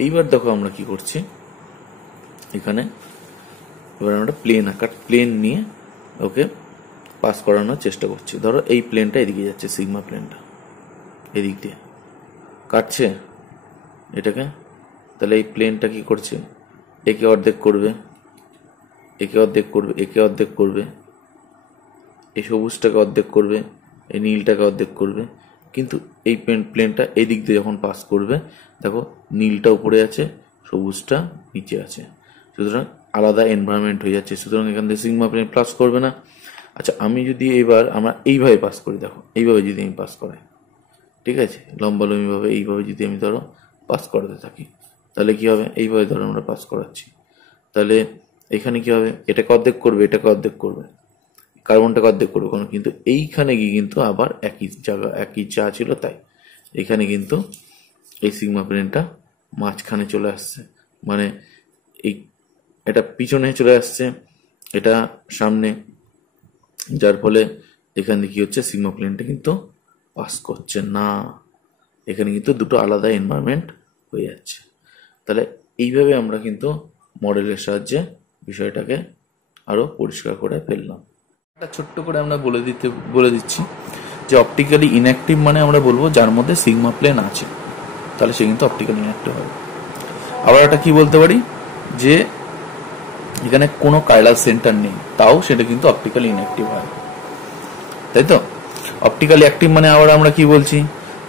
এইবার দেখো আমরা কি করছি, এখানে এবার আমরা প্লেন আকার প্লেন নিয়ে ওকে পাস করানোর চেষ্টা করছি। ধরো এই প্লেনটা এদিকে যাচ্ছে, সিগমা প্লেনটা এদিক দিয়ে কাটছে এটাকে, তাহলে এই প্লেনটা কি করছে, একে অর্ধেক করবে, একে অর্ধেক করবে, একে অর্ধেক করবে, এই সবুজটাকে অর্ধেক করবে, এই নীলটাকে অর্ধেক করবে। কিন্তু এই প্লেনটা এই দিক দিয়ে যখন পাস করবে, দেখো নীলটা উপরে আছে, সবুজটা নিচে আছে, সুতরাং আলাদা এনভায়রনমেন্ট হয়ে যাচ্ছে, সুতরাং এখান থেকে সিগমা প্লেন পাস করবে না। আচ্ছা, আমি যদি এবার আমরা এইভাবে পাস করি, দেখো এইভাবে যদি আমি পাস করাই, ঠিক আছে, লম্বালম্বিভাবে এইভাবে যদি আমি ধরো পাস করাতে থাকি, তাহলে কি হবে, এইভাবে ধরো আমরা পাস করাচ্ছি, তাহলে এখানে কি হবে, এটাকে অর্ধেক করবে, এটাকে অর্ধেক করবে, কার্বনটাকে অর্ধেক করবে কোনো, কিন্তু এইখানে গিয়ে কিন্তু আবার একই জায়গা একই চা ছিল, তাই এখানে কিন্তু এই সিগমা প্লেনটা মাঝখানে চলে আসছে, মানে এই এটা পিছনে চলে আসছে, এটা সামনে, যার ফলে এখানে কি হচ্ছে, সিগমা প্লেনটা কিন্তু পাস করছে না, এখানে কিন্তু দুটো আলাদা এনভায়রনমেন্ট হয়ে যাচ্ছে। তাহলে এইভাবে আমরা কিন্তু মডেলের সাহায্যে বিষয়টাকে আরো পরিষ্কার করে ফেললাম। একটা ছোট্ট করে আমরা বলে দিচ্ছি যে অপটিক্যালি ইনঅ্যাক্টিভ মানে আমরা বলবো যার মধ্যে সিগমা প্লেন আছে, তাহলে সে কিন্তু অপটিক্যালি ইনঅ্যাক্টিভ হবে। আবার একটা কি বলতে পারি, যে এখানে কোনো কাইরাল সেন্টার নেই, তাও সেটা কিন্তু অপটিক্যালি ইনঅ্যাক্টিভ হয়, তাই তো? অপটিক্যালি অ্যাক্টিভ মানে আবার আমরা কি বলছি,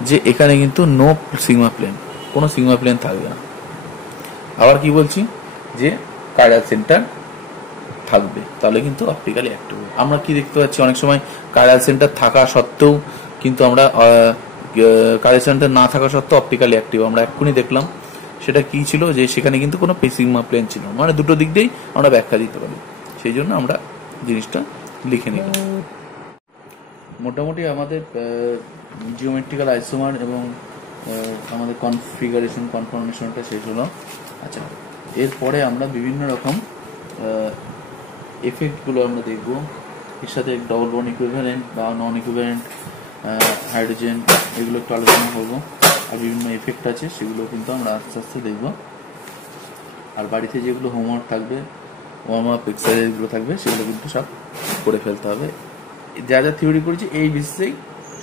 যে এখানে কিন্তু নো সিগমা প্লেন, কোনো সিগমা প্লেন থাকবে না। আবার কি বলছি, যে কাইরাল সেন্টার থাকবে, তাহলে কিন্তু অপটিক্যালি অ্যাক্টিভ হবে। আমরা কি দেখতে পাচ্ছি, অনেক সময় কাইরাল সেন্টার থাকা সত্ত্বেও কিন্তু আমরা কাইরাল সেন্টার না থাকা সত্ত্বেও অপটিক্যালি অ্যাক্টিভ আমরা এক্ষুনি দেখলাম। সেটা কি ছিল, যে সেখানে কিন্তু কোনো সিগমা প্লেন ছিল, মানে দুটো দিক দিয়েই আমরা ব্যাখ্যা দিতে পারি, সেই জন্য আমরা জিনিসটা লিখে নিলাম। মোটামুটি আমাদের জিওমেট্রিক্যাল আইসোমার এবং আমাদের কনফর্মেশনটা শেষ হলো। আচ্ছা, এরপরে আমরা বিভিন্ন রকম এফেক্টগুলো আমরা দেখব, এর সাথে ডবল বন্ড ইকুইভ্যালেন্ট বা নন ইকুইভ্যালেন্ট হাইড্রোজেন, এগুলো একটু আলোচনা করবো, আর বিভিন্ন এফেক্ট আছে সেগুলো কিন্তু আমরা আস্তে আস্তে দেখব। আর বাড়িতে যেগুলো হোমওয়ার্ক থাকবে, ওয়ার্ম আপ এক্সারসাইজগুলো থাকবে, সেগুলো কিন্তু সব করে ফেলতে হবে। যা যা থিওরি করেছি এই বেসিসেই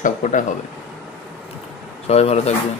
সবকটা হবে। সবাই ভালো থাকবে।